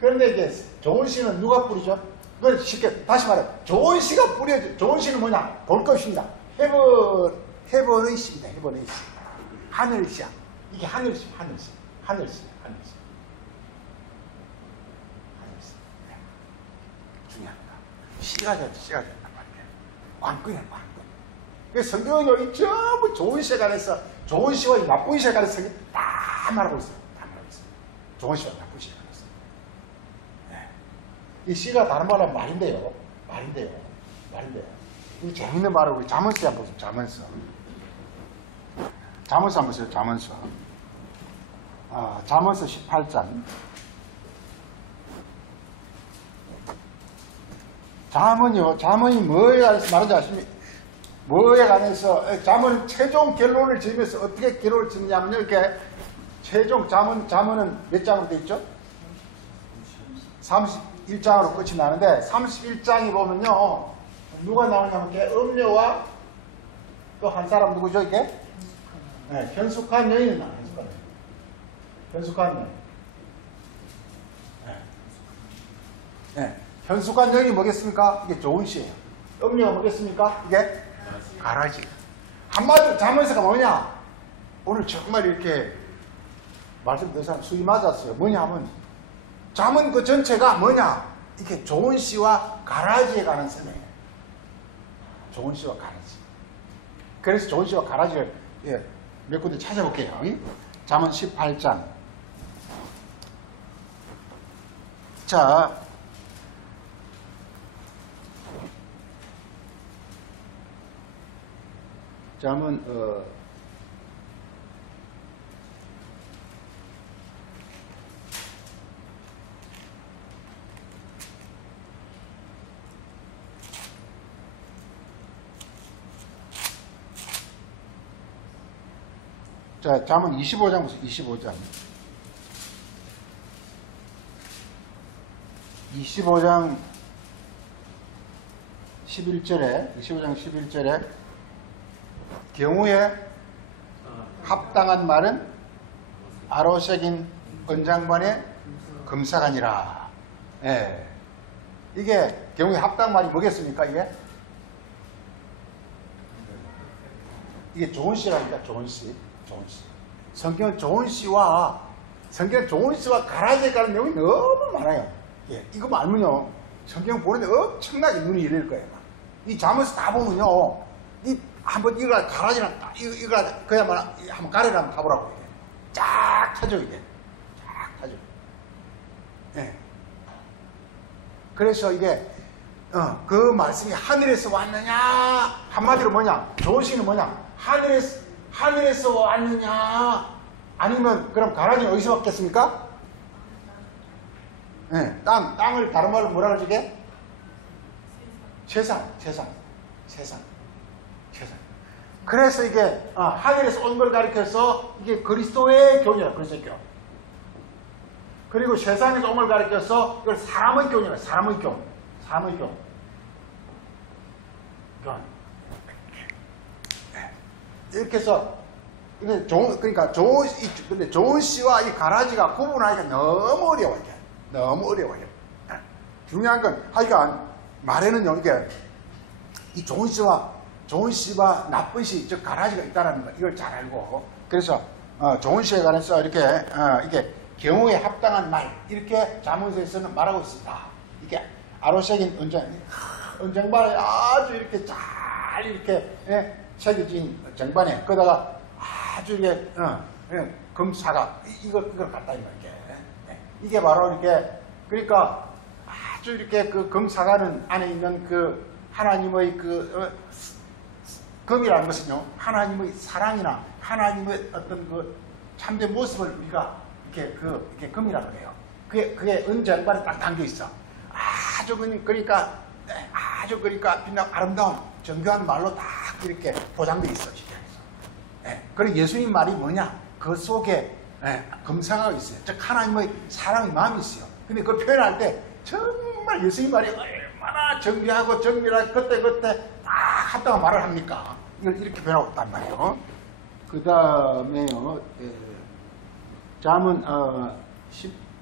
그런데 이게 좋은 씨는 누가 뿌리죠? 그걸 쉽게 다시 말해 좋은 씨가 뿌려져. 좋은 씨는 뭐냐? 볼 것입니다. 해본의 씨입니다. 해본의 씨. 하늘 씨야. 이게 하늘 씨, 하늘 씨, 하늘 씨, 하늘 씨, 하늘 씨. 중요합니다. 씨가 됐단 말이에요. 관건이야, 관건. 그래서 성경은 여기 전부 좋은 씨에 관해서 좋은 씨와 나쁜 씨에 관해서 다 말하고 있어요. 다 말하고 있어요. 좋은 씨와 나쁜 씨에 관해서. 네. 이 씨가 다른 말로 말인데요. 말인데요. 이 재밌는 말을 우리 잠언서 한번 보세요. 잠언서 한번 보세요. 잠언서 18장. 잠언이 뭐에 관해서 말하는지 아십니까? 뭐에 관해서 잠언은 최종 결론을 지으면서 어떻게 결론을 짓느냐면요. 이렇게 최종 잠언은 몇 장으로 되어 있죠? 31장으로 끝이 나는데 31장이 보면요. 누가 나오냐면 음녀와 또 한 사람 누구죠 이게? 네, 현숙한 여인이 나와요. 현숙한 여인. 네. 현숙한 여인이 뭐겠습니까? 이게 좋은 시예요. 음료가 뭐겠습니까? 이게 가라지. 한마디로 잠언서가 뭐냐? 오늘 정말 이렇게 말씀드린 사람 수위 맞았어요. 뭐냐 하면 잠언 그 전체가 뭐냐? 이게 좋은 시와 가라지에 관한 설명이에요. 좋은 시와 가라지. 그래서 좋은 시와 가라지를 몇 군데 찾아볼게요. 잠언 18장. 자, 잠언 자, 잠언 25장 보세요. 25장 11절에 경우에 합당한 말은 아로새긴 언장반의 금사가니라. 예. 이게 경우에 합당한 말이 뭐겠습니까? 이게 좋은 시라니까. 좋은 시. 성경은 좋은 시와 가라지에 관한 내용이 너무 많아요. 예, 이거 말면요 성경 보는데 엄청나게 눈이 열릴 거예요. 이 잠언서 다 보면요 이 한번 이거 가라지랑 이거 그야말로 한번 가래를 한번 타보라고 이게 쫙 타죠. 이게 쫙 타죠. 예. 그래서 이게 그 말씀이 하늘에서 왔느냐 한마디로 뭐냐? 좋은 시는 뭐냐? 하늘에서 왔느냐? 아니면 그럼 가라지는 어디서 왔겠습니까? 네, 땅을 다른 말로 뭐라 그러지 이게? 세상. 그래서 이게 하늘에서 온 걸 가리켜서 이게 그리스도의 교훈이라 그리스도의 교훈. 그리고 세상에서 온 걸 가리켜서 이걸 사람의 교훈이라 사람의 교훈. 이렇게 해서 근데 좋은 씨와 이 가라지가 구분하기가 너무 어려워요. 중요한 건 하여간 말에는요 이게 이 좋은 씨와 나쁜 씨, 즉 가라지가 있다는 거 이걸 잘 알고 그래서 좋은 씨에 관해서 이렇게 이게 경우에 합당한 말 이렇게 잠언서에서는 말하고 있습니다. 이게 아로새긴 언쟁반에 아주 이렇게 잘 이렇게 새겨진 정반에 거다가 아주 이게 금사가 이걸 갖다 있는 게 이게 바로 이렇게 그러니까 아주 이렇게 그 금사가는 안에 있는 그 하나님의 금이라는 것은요 하나님의 사랑이나 하나님의 어떤 그 참된 모습을 우리가 이렇게 금이라고 해요. 그게 은정반에 딱 담겨 있어. 아주 그러니까 빛나고 아름다운 정교한 말로 딱 이렇게 포장되어 있어. 그리고 예수님 말이 뭐냐? 그 속에 금사가 있어요. 즉 하나님의 사랑의 마음이 있어요. 근데 그 표현할 때 정말 예수님 말이 얼마나 정비하고 정밀하게 그때 다 합당한 말을 합니까? 이걸 이렇게 표현하고 있단 말이에요. 그 다음에요. 잠언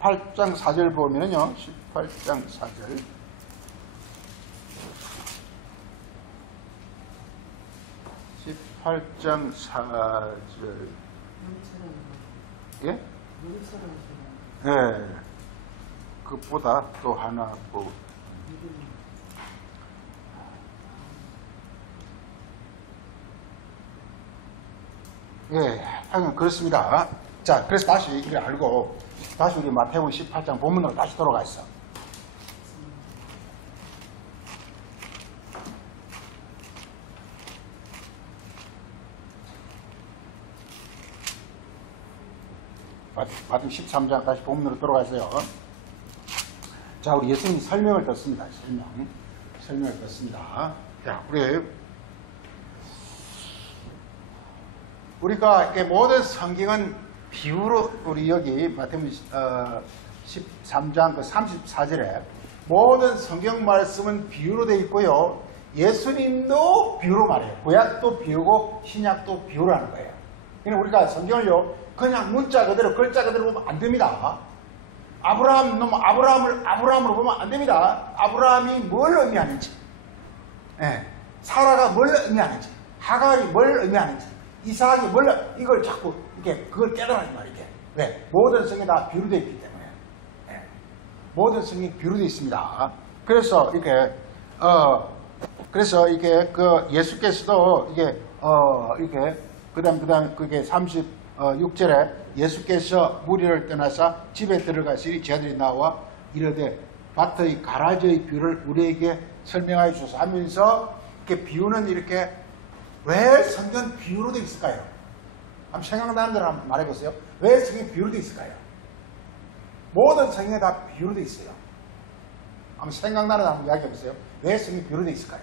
18장 4절 보면요. 18장 4절. (18장 4절) 예? 예. 그보다 또 하나 뭐 예, 하여간 그렇습니다. 자, 그래서 다시 이걸 알고 다시 우리 마태복음 18장 본문으로 다시 돌아가 있어. 마태복음 13장 다시 본문으로 돌아가 있어요. 자, 우리 예수님 설명을 듣습니다. 설명을 듣습니다. 자, 우리가 모든 성경은 비유로, 우리 여기 마태복음 13장 그 34절에 모든 성경 말씀은 비유로 되어 있고요. 예수님도 비유로 말해요. 구약도 비유고 신약도 비유로 하는 거예요. 그러니까 우리가 성경을요, 그냥 문자 그대로 글자 그대로 보면 안 됩니다. 아브라함으로 보면 안 됩니다. 아브라함이 뭘 의미하는지, 사라가 뭘 의미하는지, 하갈이 뭘 의미하는지, 이삭이 뭘, 이걸 자꾸 이렇게 그걸 깨달아야지 말이에요. 왜? 모든 성경이 다 비유로 되어 있기 때문에. 모든 성경이 비유로 되어 있습니다. 그래서 이게 그 예수께서도 이게 그다음 그게 36절에 예수께서 무리를 떠나사 집에 들어가시니 제자들이 나와 이르되 밭의 가라지의 비유를 우리에게 설명하여 주소서 하면서 이렇게 비유는 이렇게 왜 성경 비유로 되어 있을까요? 한번 생각나는 대로 한번 말해보세요. 왜 성경이 비유로 되어 있을까요? 모든 성경이 다 비유로 되어 있어요. 한번 생각나는 대로 한번 이야기해보세요. 왜 성경이 비유로 되어 있을까요?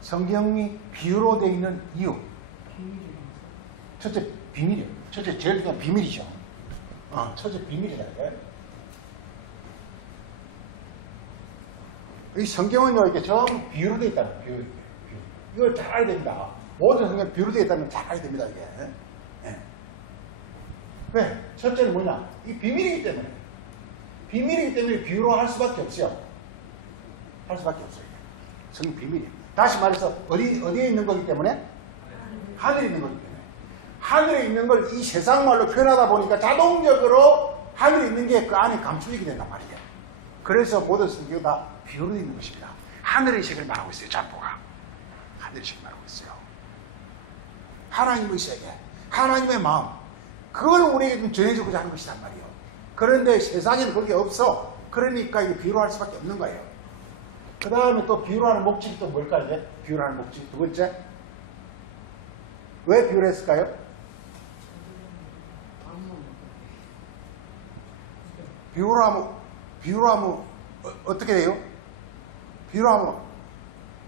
성경이 비유로 되어 있는 이유. 첫째, 비밀이에요. 첫째, 제일 중요한 비밀이죠. 첫째, 비밀이다. 이 성경은요, 이렇게 전부 비유로 되어 있다는 거예요. 비유. 이걸 잘 알아야 됩니다. 모든 성경이 비유로 되어 있다는 걸 잘 알아야 됩니다, 이게. 왜? 첫째는 뭐냐? 이 비밀이기 때문에. 비밀이기 때문에 비유로 할 수밖에 없어요. 할 수밖에 없어요. 성경 비밀이에요. 다시 말해서, 어디에 있는 거기 때문에? 하늘에 있는 거기 때문에. 하늘에 있는 걸 이 세상 말로 표현하다 보니까 자동적으로 하늘에 있는 게 그 안에 감추지게 된단 말이에요. 그래서 모든 성경이 다 비유로 있는 것입니다. 하늘의 세계를 말하고 있어요. 전부가. 하늘의 세계를 말하고 있어요. 하나님의 세계, 하나님의 마음, 그걸 우리에게 좀 전해주고자 하는 것이란 말이에요. 그런데 세상에는 그게 없어. 그러니까 이게 비유로 할 수밖에 없는 거예요. 그 다음에 또 비유로 하는 목적이 또 뭘까요? 비유로 하는 목적이 두 번째. 왜 비유를 했을까요? 비유로 하면 어떻게 돼요? 비유로 하면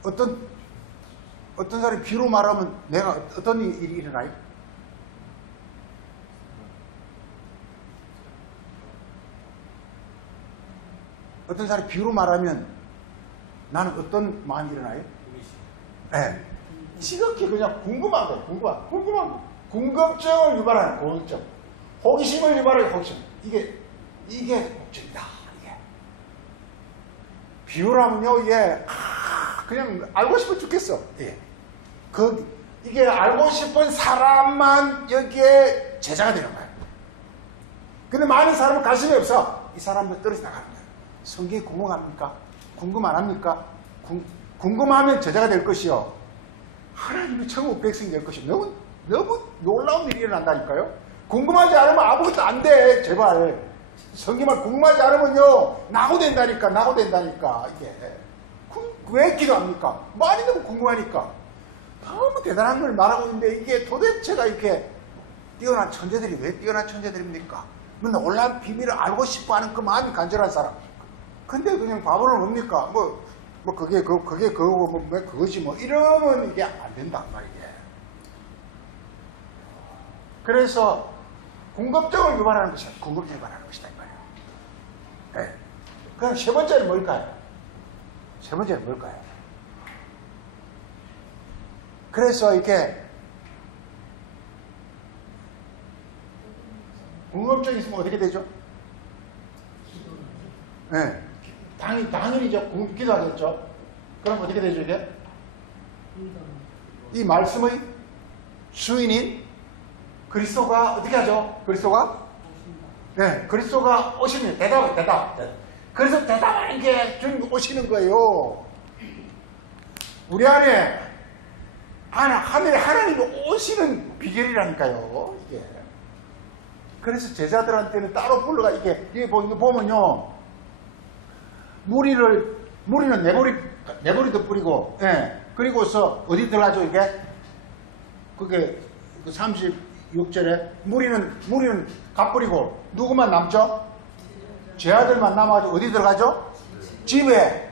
어떤 사람이 비유로 말하면 내가 어떤 일이 일어나요? 어떤 사람이 비유로 말하면 나는 어떤 마음이 일어나요? 네. 지극히 그냥 궁금한 거예요. 궁금한 거. 궁금증을 유발하는 궁금증. 호기심을 유발하는 호기심. 이게 목적이다. 이게. 비유라면요, 이게, 그냥 알고 싶어 죽겠어. 예. 이게 알고 싶은 사람만 여기에 제자가 되는 거예요. 근데 많은 사람은 관심이 없어. 이 사람들 떨어져 나가는 거예요. 성경이 궁금합니까? 궁금 안 합니까? 궁금하면 제자가 될 것이요. 하나님의 천국 백성이 될 것이 너무 놀라운 일이 일어난다니까요. 궁금하지 않으면 아무것도 안 돼. 제발. 성경만 궁금하지 않으면요, 낙오된다니까, 이게. 왜 기도합니까? 많이 너무 궁금하니까. 너무 대단한 걸 말하고 있는데, 이게 도대체가 이렇게 뛰어난 천재들이 왜 뛰어난 천재들입니까? 맨날 올라온 비밀을 알고 싶어 하는 그 마음이 간절한 사람. 근데 그냥 바보는 뭡니까? 그게 그거고, 그거지, 이러면 이게 안 된단 말이에요. 그래서, 궁금증을 유발하는 것이다. 궁금증을 유발하는 것이다. 이 말이에요. 네. 그럼 세 번째는 뭘까요? 그래서 이렇게, 궁금증이 있으면 어떻게 되죠? 네. 당연히 기도하겠죠. 그럼 어떻게 되죠, 이게? 이 말씀의 주인인 그리스도가 어떻게 하죠? 그리스도가? 네, 그리스도가 오시면 대답. 그래서 대답하는 게 주님 오시는 거예요. 우리 안에 하늘에 하나님이 오시는 비결이라니까요. 이게. 그래서 제자들한테는 따로 불러가 이게 보면요, 무리는 내버리도 뿌리고, 예. 그리고서 어디 들어가죠, 이게? 그게 36절에 무리는 갚버리고 누구만 남죠? 제자들만 남아가지고 어디 들어가죠? 집에.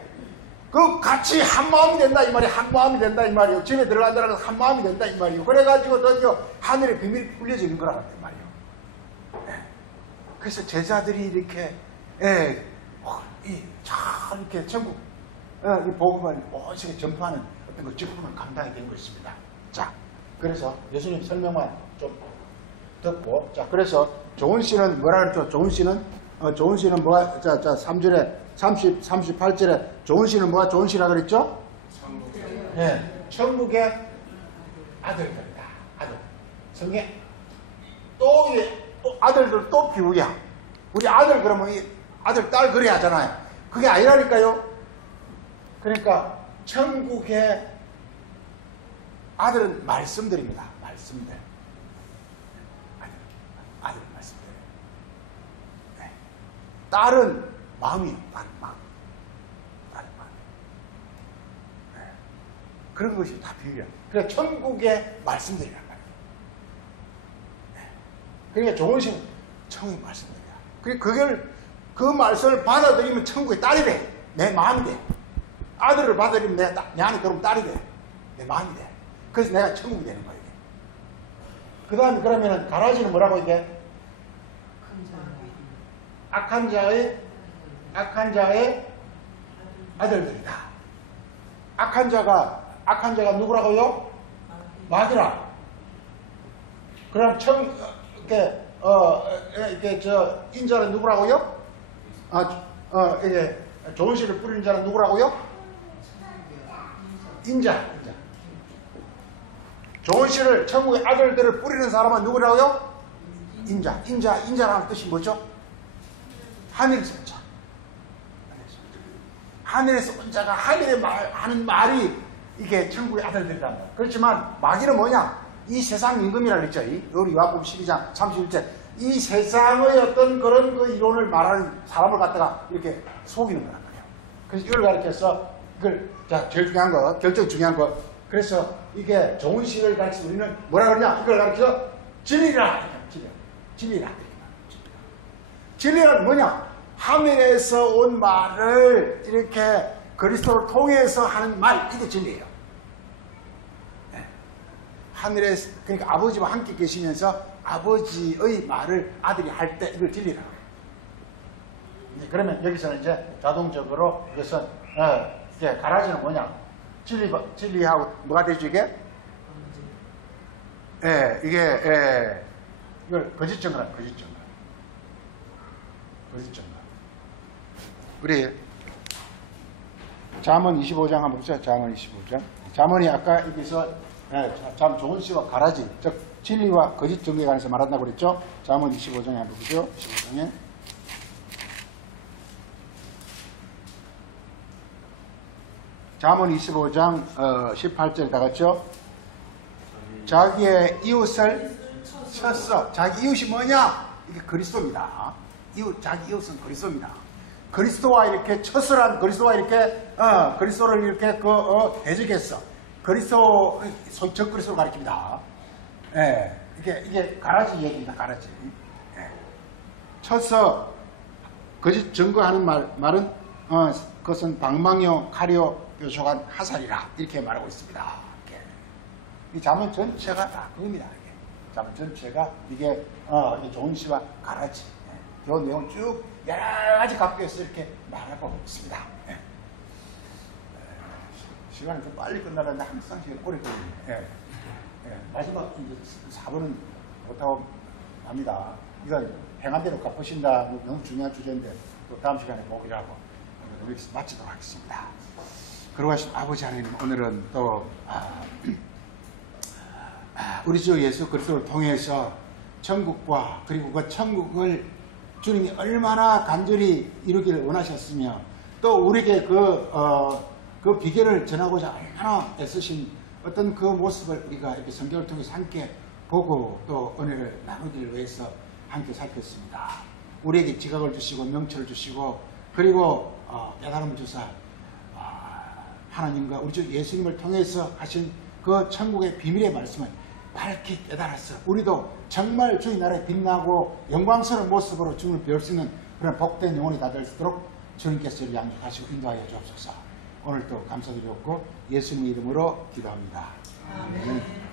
그 같이 한 마음이 된다 이 말이에요. 한 마음이 된다 이 말이에요. 집에 들어간다는 것은 한 마음이 된다 이 말이에요. 그래가지고 드디어 하늘의 비밀이 풀려지는 거란 말이에요. 네. 그래서 제자들이 이렇게 이렇게 전국 이 복음을 오시게 전파하는 어떤 그 직분을 감당하게 된 것입니다. 자, 그래서 예수님 설명만 좀 듣고, 자, 그래서 조은 씨는 뭐라 그랬죠? 조은 씨는 뭐가, 자, 3절에 38절에 조은 씨는 뭐가 조은 씨라 그랬죠? 네, 천국의 아들들이다. 아들. 성경 또 아들들 또 비유야. 우리 아들 그러면 아들 딸 그래 하잖아요. 그게 아니라니까요. 그러니까 천국의 아들은 말씀들입니다. 말씀들. 아들 말씀들. 네. 딸은 마음이에요. 딸은 마음. 네. 그런 것이 다 비유야. 그러니까 천국의 말씀들이란 말이에요. 네. 그러니까 좋은 신 천국의 말씀들이야. 그러니까 그 말씀을 받아들이면 천국의 딸이 돼. 내 마음이 돼. 아들을 받아들이면 내 안에 들어오면 딸이 돼. 내 마음이 돼. 그래서 내가 천국이 되는 거야, 이게. 그 다음에 그러면은 가라지는 뭐라고 이게? 악한 자의 아들들이다. 악한 자가 누구라고요? 마귀라. 그럼 인자는 누구라고요? 이게 좋은 씨를 뿌리는 자는 누구라고요? 인자. 좋은 씨를, 천국의 아들들을 뿌리는 사람은 누구라고요? 인자라는 뜻이 뭐죠? 하늘에서 온 자. 하늘에서 온 자가 하늘에 하는 말이 이게 천국의 아들들이란 말이에요. 그렇지만 마귀는 뭐냐? 이 세상 임금이라 그랬죠. 우리 요한복음 12장 31절. 이 세상의 어떤 그런 그 이론을 말하는 사람을 갖다가 이렇게 속이는 거란 말이에요. 그래서 이걸 가르쳐서 제일 중요한 거, 결정 중요한 거. 그래서 이게 좋은 시를 가르쳐 우리는 뭐라 그러냐? 이걸 가르쳐 진리라. 진리란 뭐냐? 하늘에서 온 말을 이렇게 그리스도를 통해서 하는 말, 이게 진리예요. 네. 하늘에서, 그러니까 아버지와 함께 계시면서 아버지의 말을 아들이 할 때 이걸 진리라고 해요. 이제 그러면 여기서는 이제 자동적으로 이것은 이제 가라지는 뭐냐? 진리하고 뭐가 되죠 이게? 이걸 거짓증거라. 우리 잠언 25장 한번 봅시다. 잠언 25장. 잠언이 아까 여기서 참 좋은 씨와 가라지, 즉 진리와 거짓 증거에 관해서 말한다고 그랬죠. 잠언 25장에 한번 보죠. 25장에. 잠언 25장 18절 다 같죠. 자기의 이웃을 쳤어. 자기 이웃이 뭐냐? 이게 그리스도입니다. 자기 이웃은 그리스도입니다. 그리스도와 이렇게 쳤으란 그리스도와 이렇게 그리스도를 이렇게 대적했어. 그리스도 적 그리스도를 가리킵니다. 예, 이게 가라지 얘기입니다. 가라지. 예. 쳐서 거짓 증거하는 말은 그것은 방망이요 칼이요 뾰족한 화살이라 이렇게 말하고 있습니다. 이 잠언 전체가 다 그겁니다. 잠언 전체가 이게 좋은 시와 가라지. 이 내용 쭉 여러 가지 각도에서 이렇게 말하고 있습니다. 예. 시간이 좀 빨리 끝나는데 항상 시간이 오래 걸립니다. 마지막 이제 4번은 못하고 합니다. 이건 행한대로 갚으신다. 너무 중요한 주제인데 또 다음 시간에 보기로 하고 여기서 마치도록 하겠습니다. 그러고 하신 아버지 하나님, 오늘은 또 우리 주 예수 그리스도를 통해서 천국과 그리고 그 천국을 주님이 얼마나 간절히 이루기를 원하셨으며 또 우리에게 그 비결을 전하고자 얼마나 애쓰신 어떤 그 모습을 우리가 이렇게 성경을 통해서 함께 보고 또 은혜를 나누기를 위해서 함께 살폈습니다. 우리에게 지각을 주시고 명철을 주시고 그리고 깨달음을 주사 하나님과 우리 주 예수님을 통해서 하신 그 천국의 비밀의 말씀을 밝히 깨달아서 우리도 정말 주의 나라에 빛나고 영광스러운 모습으로 주님을 배울 수 있는 그런 복된 영혼이 다 될 수 있도록 주님께서 저를 양육하시고 인도하여 주옵소서. 오늘도 감사드리옵고 예수님의 이름으로 기도합니다. 아멘.